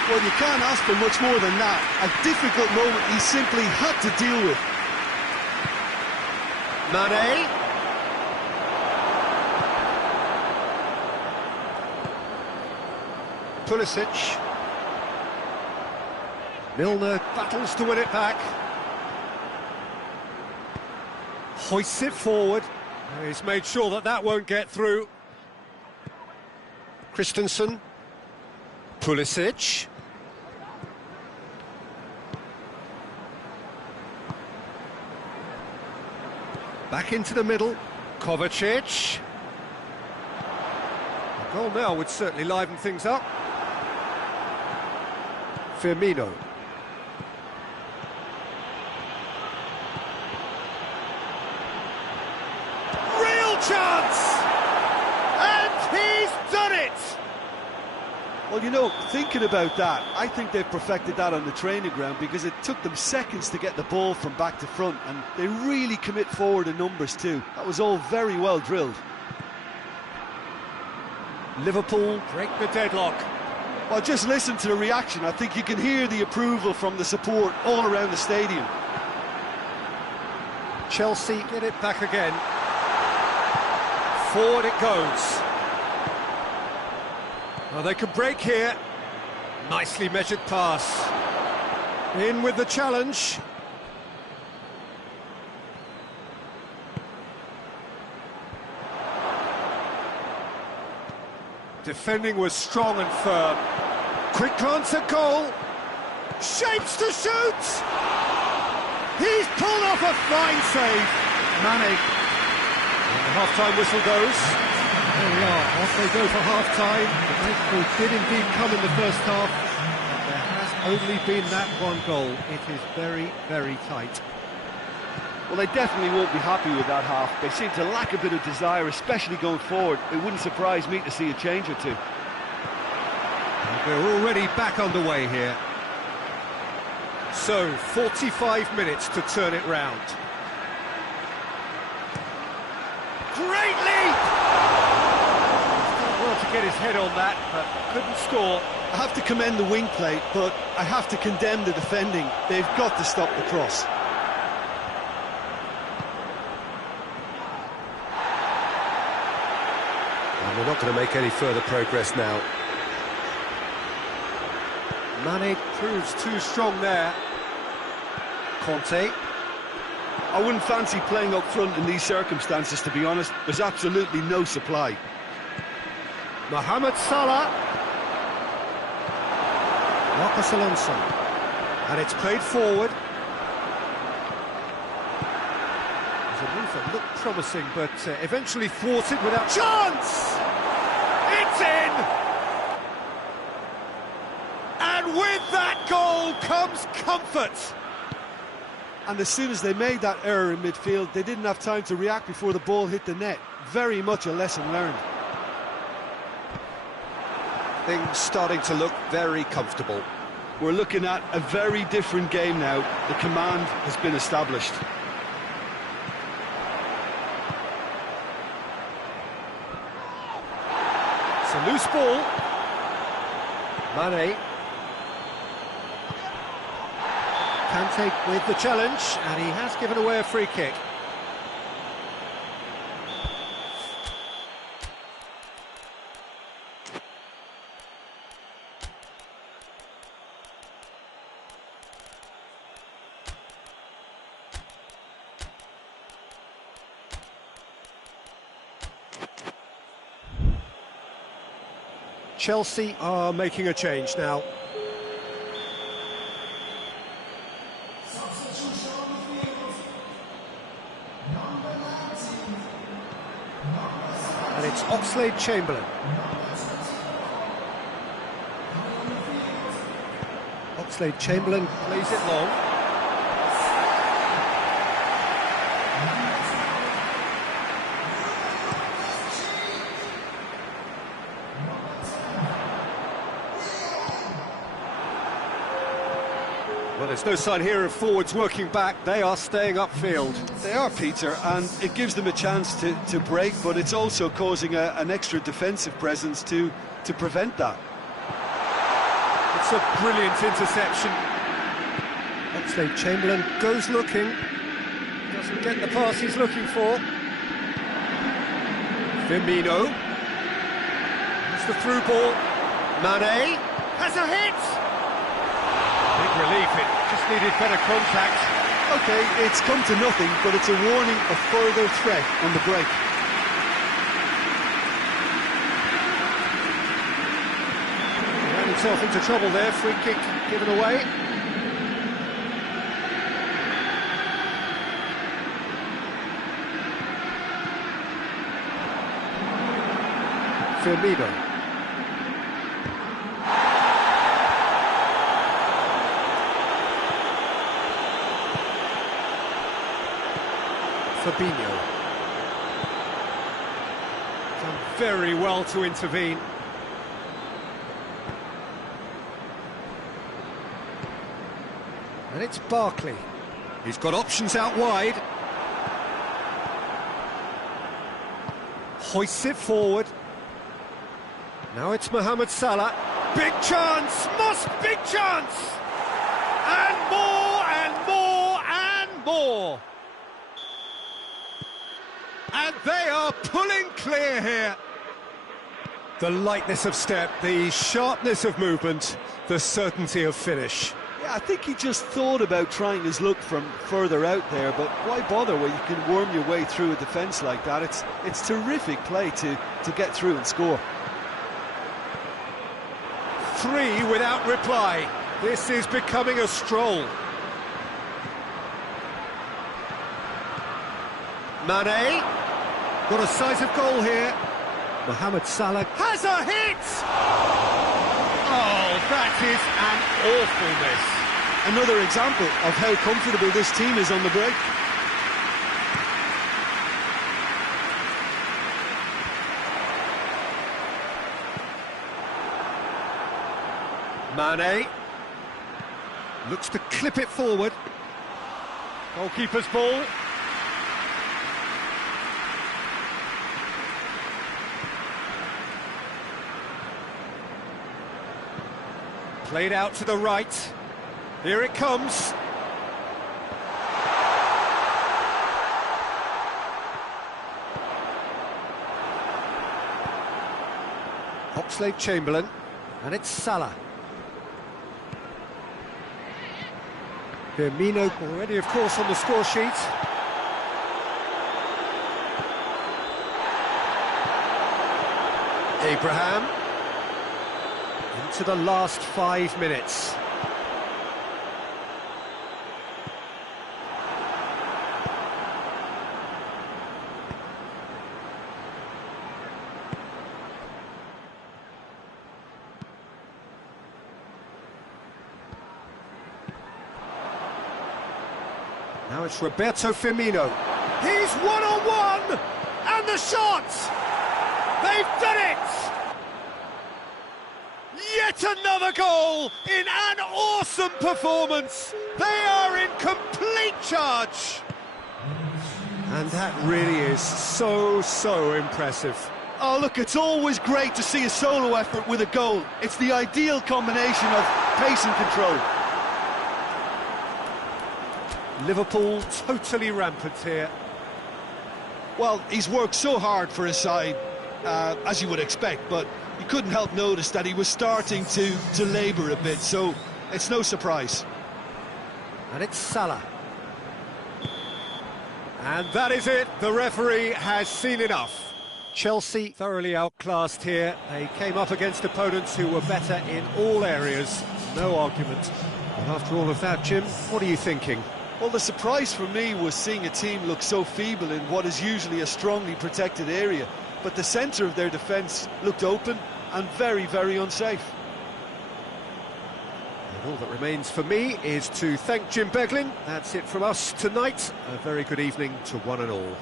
Well, you can't ask for much more than that. A difficult moment he simply had to deal with. Mane. Pulisic. Milner battles to win it back. Hoists it forward. He's made sure that that won't get through. Christensen. Pulisic. Back into the middle. Kovacic. A goal now would certainly liven things up. Firmino. Real chance! And he's done it! Well, you know, thinking about that, I think they've perfected that on the training ground because it took them seconds to get the ball from back to front, and they really commit forward in numbers too. That was all very well drilled. Liverpool break the deadlock. Well, just listen to the reaction. I think you can hear the approval from the support all around the stadium. Chelsea get it back again. Forward it goes. Well, they can break here. Nicely measured pass. In with the challenge. Defending was strong and firm. Quick glance at goal. Shapes to shoot! He's pulled off a fine save. Mane. And the half-time whistle goes. There we are, off they go for half-time. The breakthrough did indeed come in the first half, but there has only been that one goal. It is very, very tight. Well, they definitely won't be happy with that half. They seem to lack a bit of desire, especially going forward. It wouldn't surprise me to see a change or two. And we're already back underway here. So, 45 minutes to turn it round. Great leap! He's done well to get his head on that, but couldn't score. I have to commend the wing play, but I have to condemn the defending. They've got to stop the cross. And we're not going to make any further progress now. Mane proves too strong there. Conte. I wouldn't fancy playing up front in these circumstances, to be honest. There's absolutely no supply. Mohamed Salah. Marcos Alonso. And it's played forward. There's a move that looked promising, but eventually thwarted without chance! It's in! And with that goal comes comfort! And as soon as they made that error in midfield, they didn't have time to react before the ball hit the net. Very much a lesson learned. Things starting to look very comfortable. We're looking at a very different game now. The command has been established. It's a loose ball. Mane. Kante with the challenge, and he has given away a free kick. Chelsea are making a change now. And it's Oxlade-Chamberlain. Oxlade-Chamberlain plays it long. Well, there's no sign here of forwards working back. They are staying upfield. They are, Peter, and it gives them a chance to break, but it's also causing an extra defensive presence to prevent that. It's a brilliant interception. Oxlade-Chamberlain goes looking. Doesn't get the pass he's looking for. Firmino. It's the through ball. Mane has a hit. Big relief, it just needed better contact. OK, it's come to nothing, but it's a warning of further threat on the break. He ran himself into trouble there, free kick given away. Firmino. Fabinho. Done very well to intervene. And it's Barkley. He's got options out wide. Hoists it forward. Now it's Mohamed Salah. Big chance, big chance! And more, and more, and more! And they are pulling clear here. The lightness of step, the sharpness of movement, the certainty of finish. Yeah, I think he just thought about trying his luck from further out there, but why bother when you can worm your way through a defence like that? It's terrific play to get through and score. 3 without reply. This is becoming a stroll. Mane, got a sight of goal here. Mohamed Salah has a hit! Oh, that is an awful miss. Another example of how comfortable this team is on the break. Mane looks to clip it forward. Goalkeeper's ball. Played out to the right. Here it comes. Oxlade-Chamberlain, and it's Salah. Firmino already, of course, on the score sheet. Abraham. Into the last 5 minutes. Now it's Roberto Firmino. He's one-on-one! And the shot! They've done it! Yet another goal in an awesome performance. They are in complete charge. And that really is so impressive. Oh, look, it's always great to see a solo effort with a goal. It's the ideal combination of pace and control. Liverpool totally rampant here. Well, he's worked so hard for his side, as you would expect, but you couldn't help notice that he was starting to labour a bit, so it's no surprise. And it's Salah. And that is it. The referee has seen enough. Chelsea thoroughly outclassed here. They came up against opponents who were better in all areas. No argument. And after all of that, Jim, what are you thinking? Well, the surprise for me was seeing a team look so feeble in what is usually a strongly protected area. But the centre of their defence looked open and very unsafe. And all that remains for me is to thank Jim Beglin. That's it from us tonight. A very good evening to one and all.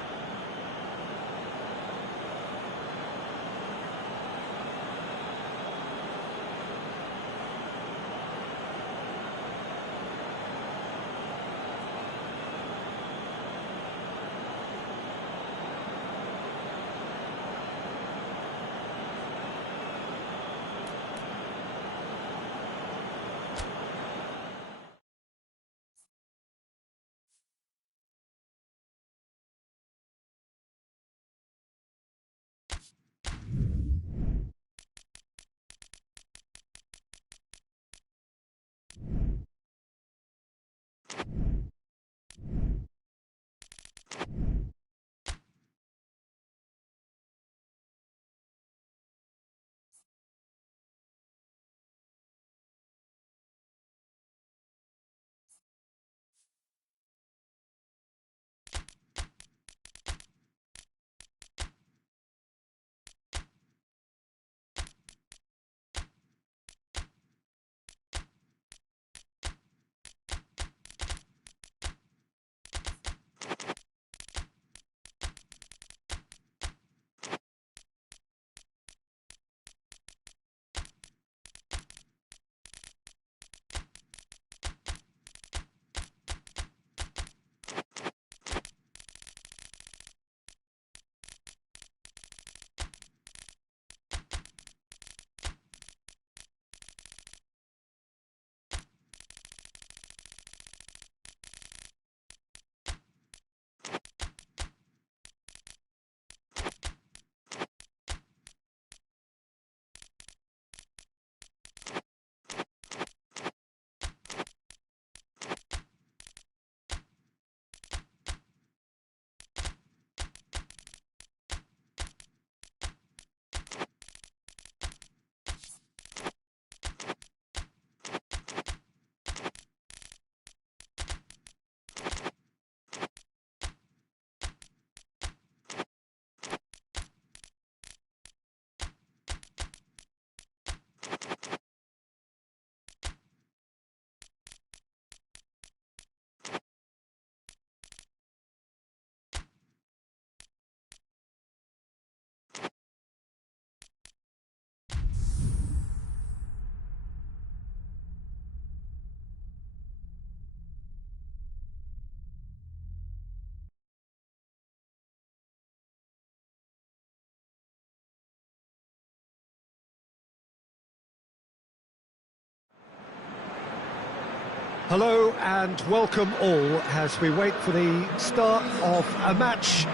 Hello and welcome all as we wait for the start of a match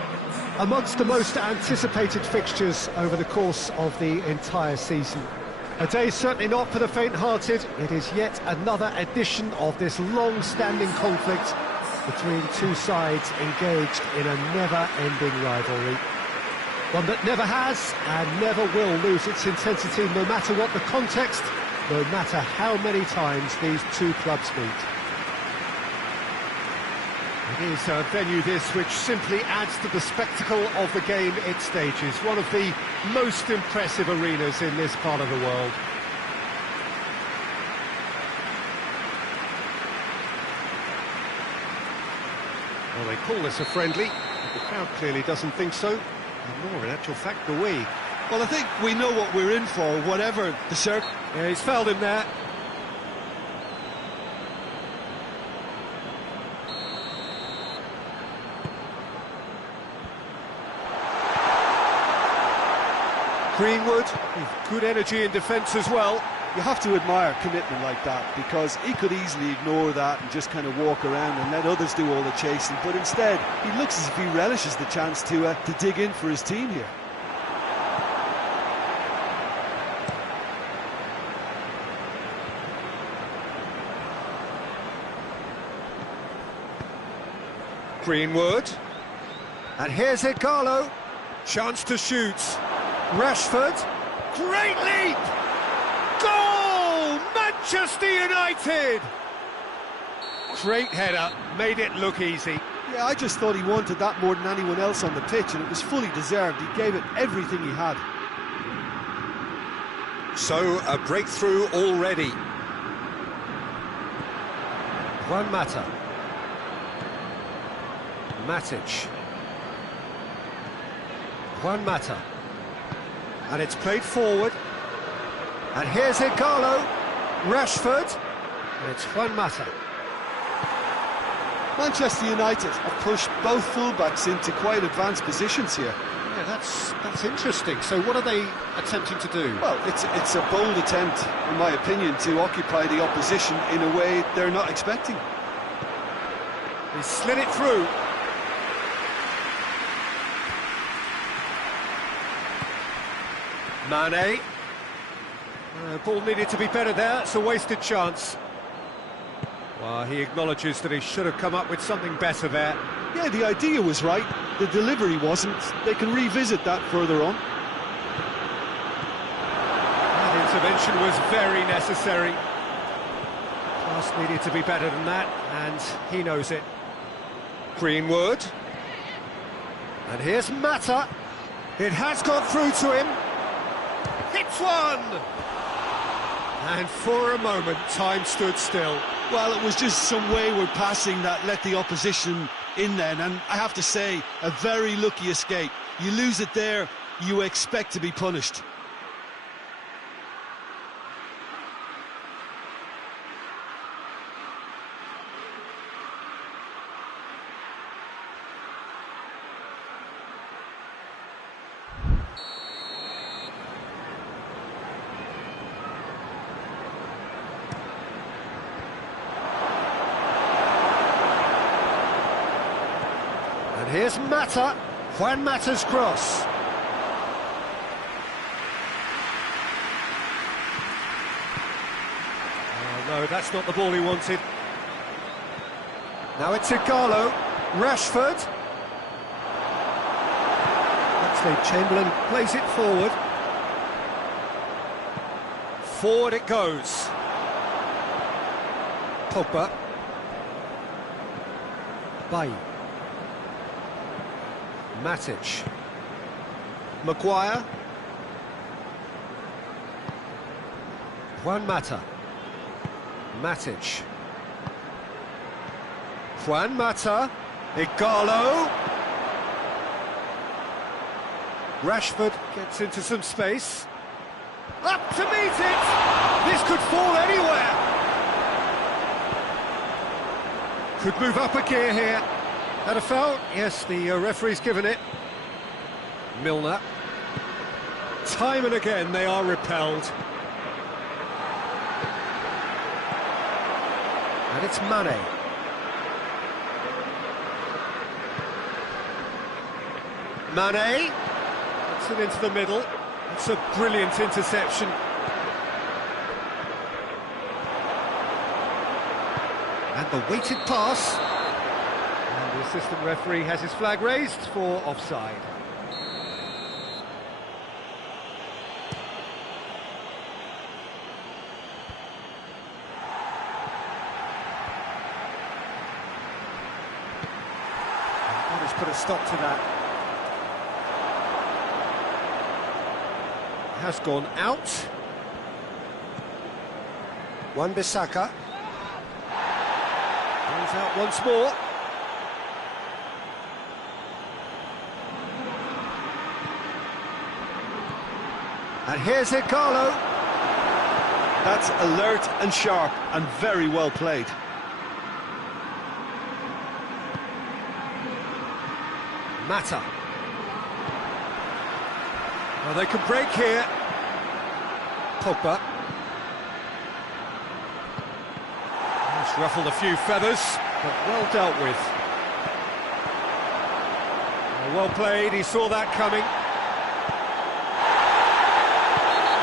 amongst the most anticipated fixtures over the course of the entire season. A day certainly not for the faint-hearted. It is yet another edition of this long-standing conflict between two sides engaged in a never-ending rivalry. One that never has and never will lose its intensity, no matter what the context, no matter how many times these two clubs meet. It is a venue this which simply adds to the spectacle of the game it stages, one of the most impressive arenas in this part of the world. Well, they call this a friendly, but the crowd clearly doesn't think so, and nor in actual fact do we. Well, I think we know what we're in for, whatever the circ... Yeah, he's fouled him there. Greenwood, with good energy in defence as well. You have to admire commitment like that, because he could easily ignore that and just kind of walk around and let others do all the chasing, but instead he looks as if he relishes the chance to dig in for his team here. Greenwood, and here's Ighalo, chance to shoot. Rashford, great leap! Goal! Manchester United! Great header, made it look easy. Yeah, I just thought he wanted that more than anyone else on the pitch, and it was fully deserved. He gave it everything he had. So, a breakthrough already. Juan Mata. Matic. Juan Mata. And it's played forward. And here's Ighalo. Rashford. And it's Juan Mata. Manchester United have pushed both fullbacks into quite advanced positions here. Yeah, that's interesting. So what are they attempting to do? Well, it's a bold attempt, in my opinion, to occupy the opposition in a way they're not expecting. He slid it through. Mane. Ball needed to be better there. It's a wasted chance. Well, he acknowledges that he should have come up with something better there. Yeah, the idea was right. The delivery wasn't. They can revisit that further on. That intervention was very necessary. Pass needed to be better than that, and he knows it. Greenwood. And here's Mata. It has gone through to him. Hits one! And for a moment, time stood still. Well, it was just some wayward passing that let the opposition in then, and I have to say, a very lucky escape. You lose it there, you expect to be punished. And here's Mata, Juan Mata's cross. Oh no, that's not the ball he wanted. Now it's Ighalo, Rashford. Oxlade-Chamberlain plays it forward. Forward it goes. Pogba. Bailly. Matic. Maguire. Juan Mata. Matic. Juan Mata. Ighalo. Rashford gets into some space. Up to meet it! This could fall anywhere! Could move up a gear here. Had a foul? Yes, the referee's given it. Milner. Time and again they are repelled. And And it's Mane. Mane. Puts it into the middle. It's a brilliant interception. And the weighted pass. And the assistant referee has his flag raised for offside. And that has put a stop to that. Has gone out. Wan-Bissaka. Goes out once more. And here's Ighalo. That's alert and sharp and very well played. Mata. Well, they can break here. Pogba. It's ruffled a few feathers, but well dealt with. Well played, he saw that coming.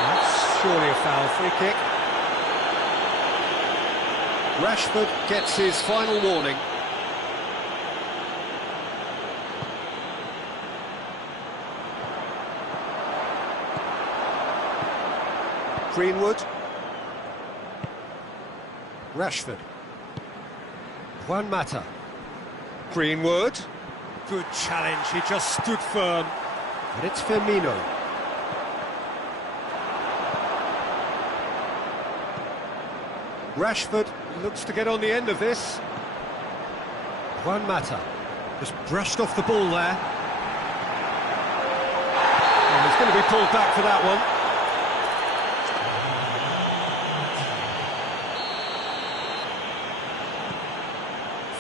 That's surely a foul, free kick. Rashford gets his final warning. Greenwood. Rashford. Juan Mata. Greenwood. Good challenge, he just stood firm. And it's Firmino. Rashford looks to get on the end of this. Juan Mata just brushed off the ball there. Oh, he's going to be pulled back for that one.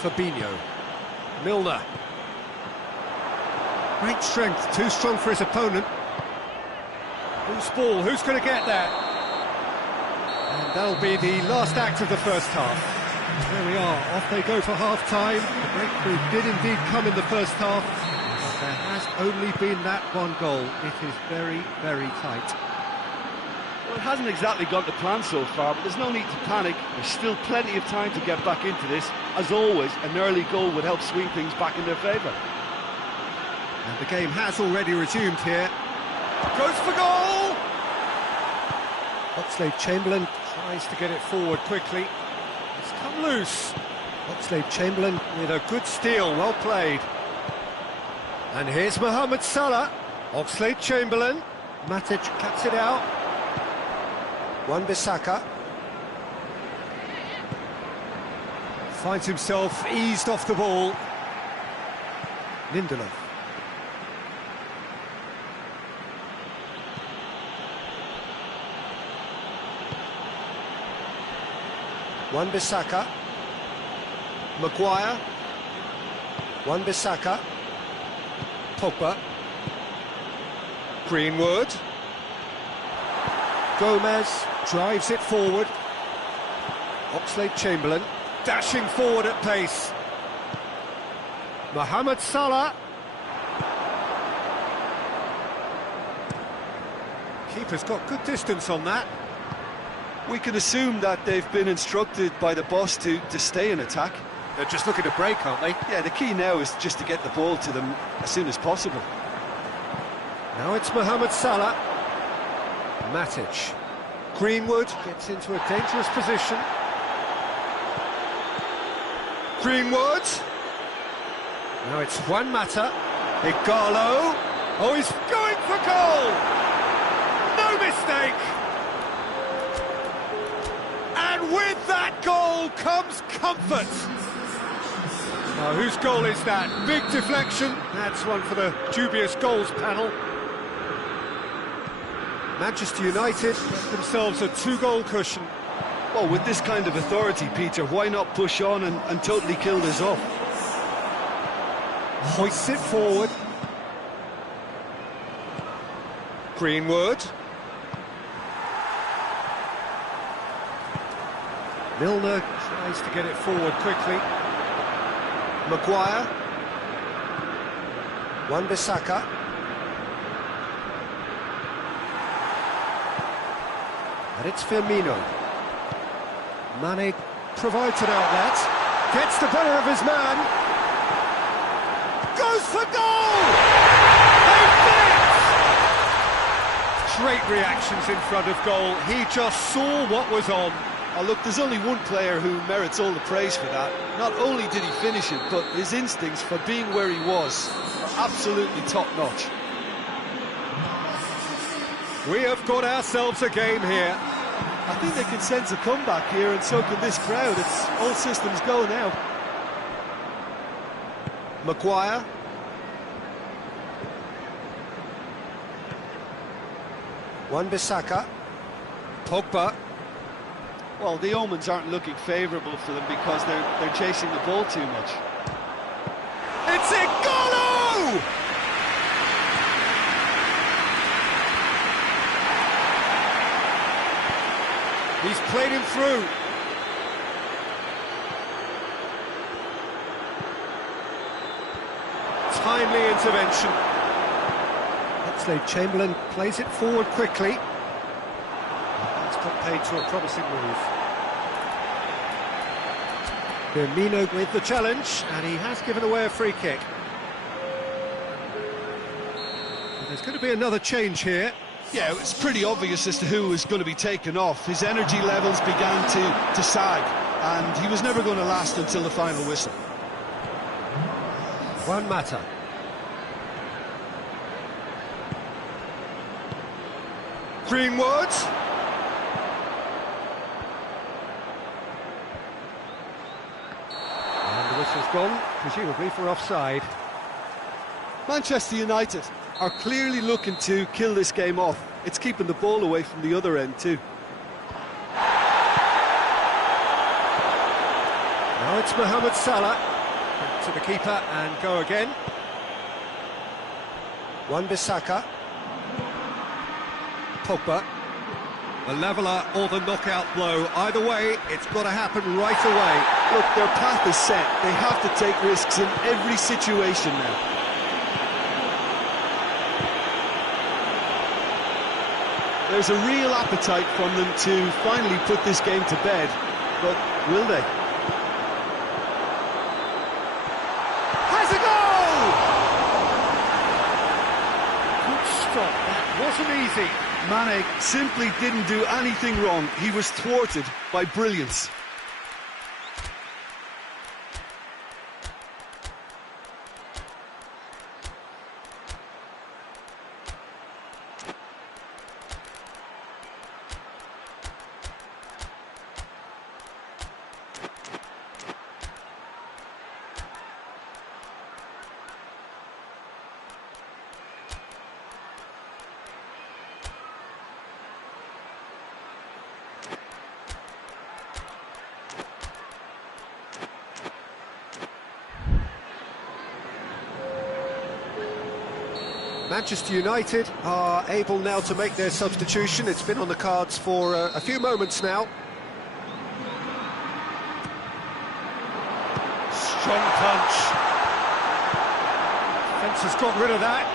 Fabinho. Milner. Great strength, too strong for his opponent. Who's ball? Who's going to get there? And that'll be the last act of the first half. There we are, off they go for half-time. The breakthrough did indeed come in the first half, but there has only been that one goal. It is very, very tight. Well, it hasn't exactly gone to plan so far, but there's no need to panic. There's still plenty of time to get back into this. As always, an early goal would help swing things back in their favour. And the game has already resumed here. Goes for goal! Oxlade-Chamberlain tries to get it forward quickly. It's come loose. Oxlade-Chamberlain with a good steal, well played. And here's Mohamed Salah. Oxlade-Chamberlain. Matic cuts it out. Wan-Bissaka. Finds himself eased off the ball. Lindelof. Wan-Bissaka. Maguire. Wan-Bissaka. Pogba. Greenwood. Gomez drives it forward. Oxlade-Chamberlain dashing forward at pace. Mohamed Salah. Keeper's got good distance on that. We can assume that they've been instructed by the boss to stay in attack. They're just looking to break, aren't they? Yeah, the key now is just to get the ball to them as soon as possible. Now it's Mohamed Salah. Matic. Greenwood gets into a dangerous position. Greenwood. Now it's Juan Mata. Ighalo. Oh, he's going for goal! No mistake! And with that goal comes comfort. Now, whose goal is that? Big deflection. That's one for the dubious goals panel. Manchester United get themselves a two-goal cushion. Well, with this kind of authority, Peter, why not push on and totally kill this off? Hoists it forward. Greenwood. Milner tries to get it forward quickly. Maguire. Wan-Bissaka. And it's Firmino. Mane provides an outlet, gets the better of his man, goes for goal! They did it! Great reactions in front of goal, he just saw what was on. Oh, look, there's only one player who merits all the praise for that. Not only did he finish it, but his instincts for being where he was are absolutely top-notch. We have got ourselves a game here. I think they can sense a comeback here, and so can this crowd. It's all systems go now. Maguire. Wan-Bissaka. Pogba. Well, the omens aren't looking favourable for them because they're chasing the ball too much. It's Igalo! He's played him through. Timely intervention. Oxlade-Chamberlain plays it forward quickly. That's got paid to a promising move. Firmino with the challenge, and he has given away a free kick. And there's going to be another change here. Yeah, it's pretty obvious as to who was going to be taken off. His energy levels began to sag, and he was never going to last until the final whistle. Juan Mata. Greenwood. And the whistle's gone, presumably for offside. Manchester United are clearly looking to kill this game off. It's keeping the ball away from the other end too. Now it's Mohamed Salah. Back to the keeper and go again. Wan-Bissaka. Pogba. The leveller or the knockout blow. Either way, it's got to happen right away. Look, their path is set. They have to take risks in every situation now. There's a real appetite from them to finally put this game to bed, but will they? Has a goal! Good stop, that wasn't easy. Mane simply didn't do anything wrong. He was thwarted by brilliance. Manchester United are able now to make their substitution. It's been on the cards for a few moments now. Strong punch. Defence has got rid of that.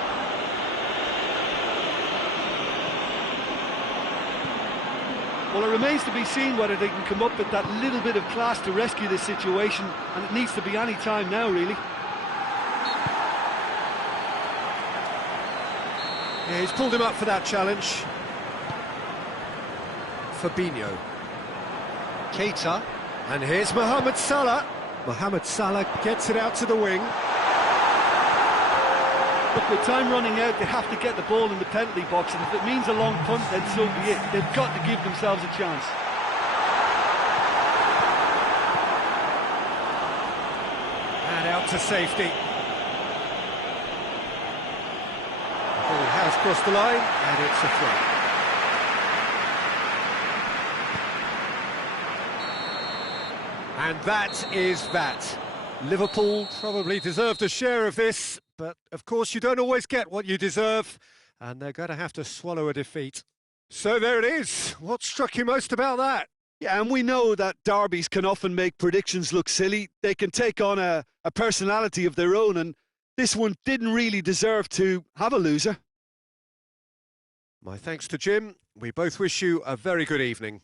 Well, it remains to be seen whether they can come up with that little bit of class to rescue this situation, and it needs to be any time now, really. Yeah, he's pulled him up for that challenge. Fabinho. Keita. And here's Mohamed Salah. Mohamed Salah gets it out to the wing. Look, with time running out, they have to get the ball in the penalty box, and if it means a long punt, then so be it. They've got to give themselves a chance. And out to safety. Ball has crossed the line, and it's a throw. And that is that. Liverpool probably deserved a share of this, but of course you don't always get what you deserve, and they're going to have to swallow a defeat. So there it is. What struck you most about that? Yeah, and we know that derbies can often make predictions look silly. They can take on a personality of their own, and this one didn't really deserve to have a loser. My thanks to Jim. We both wish you a very good evening.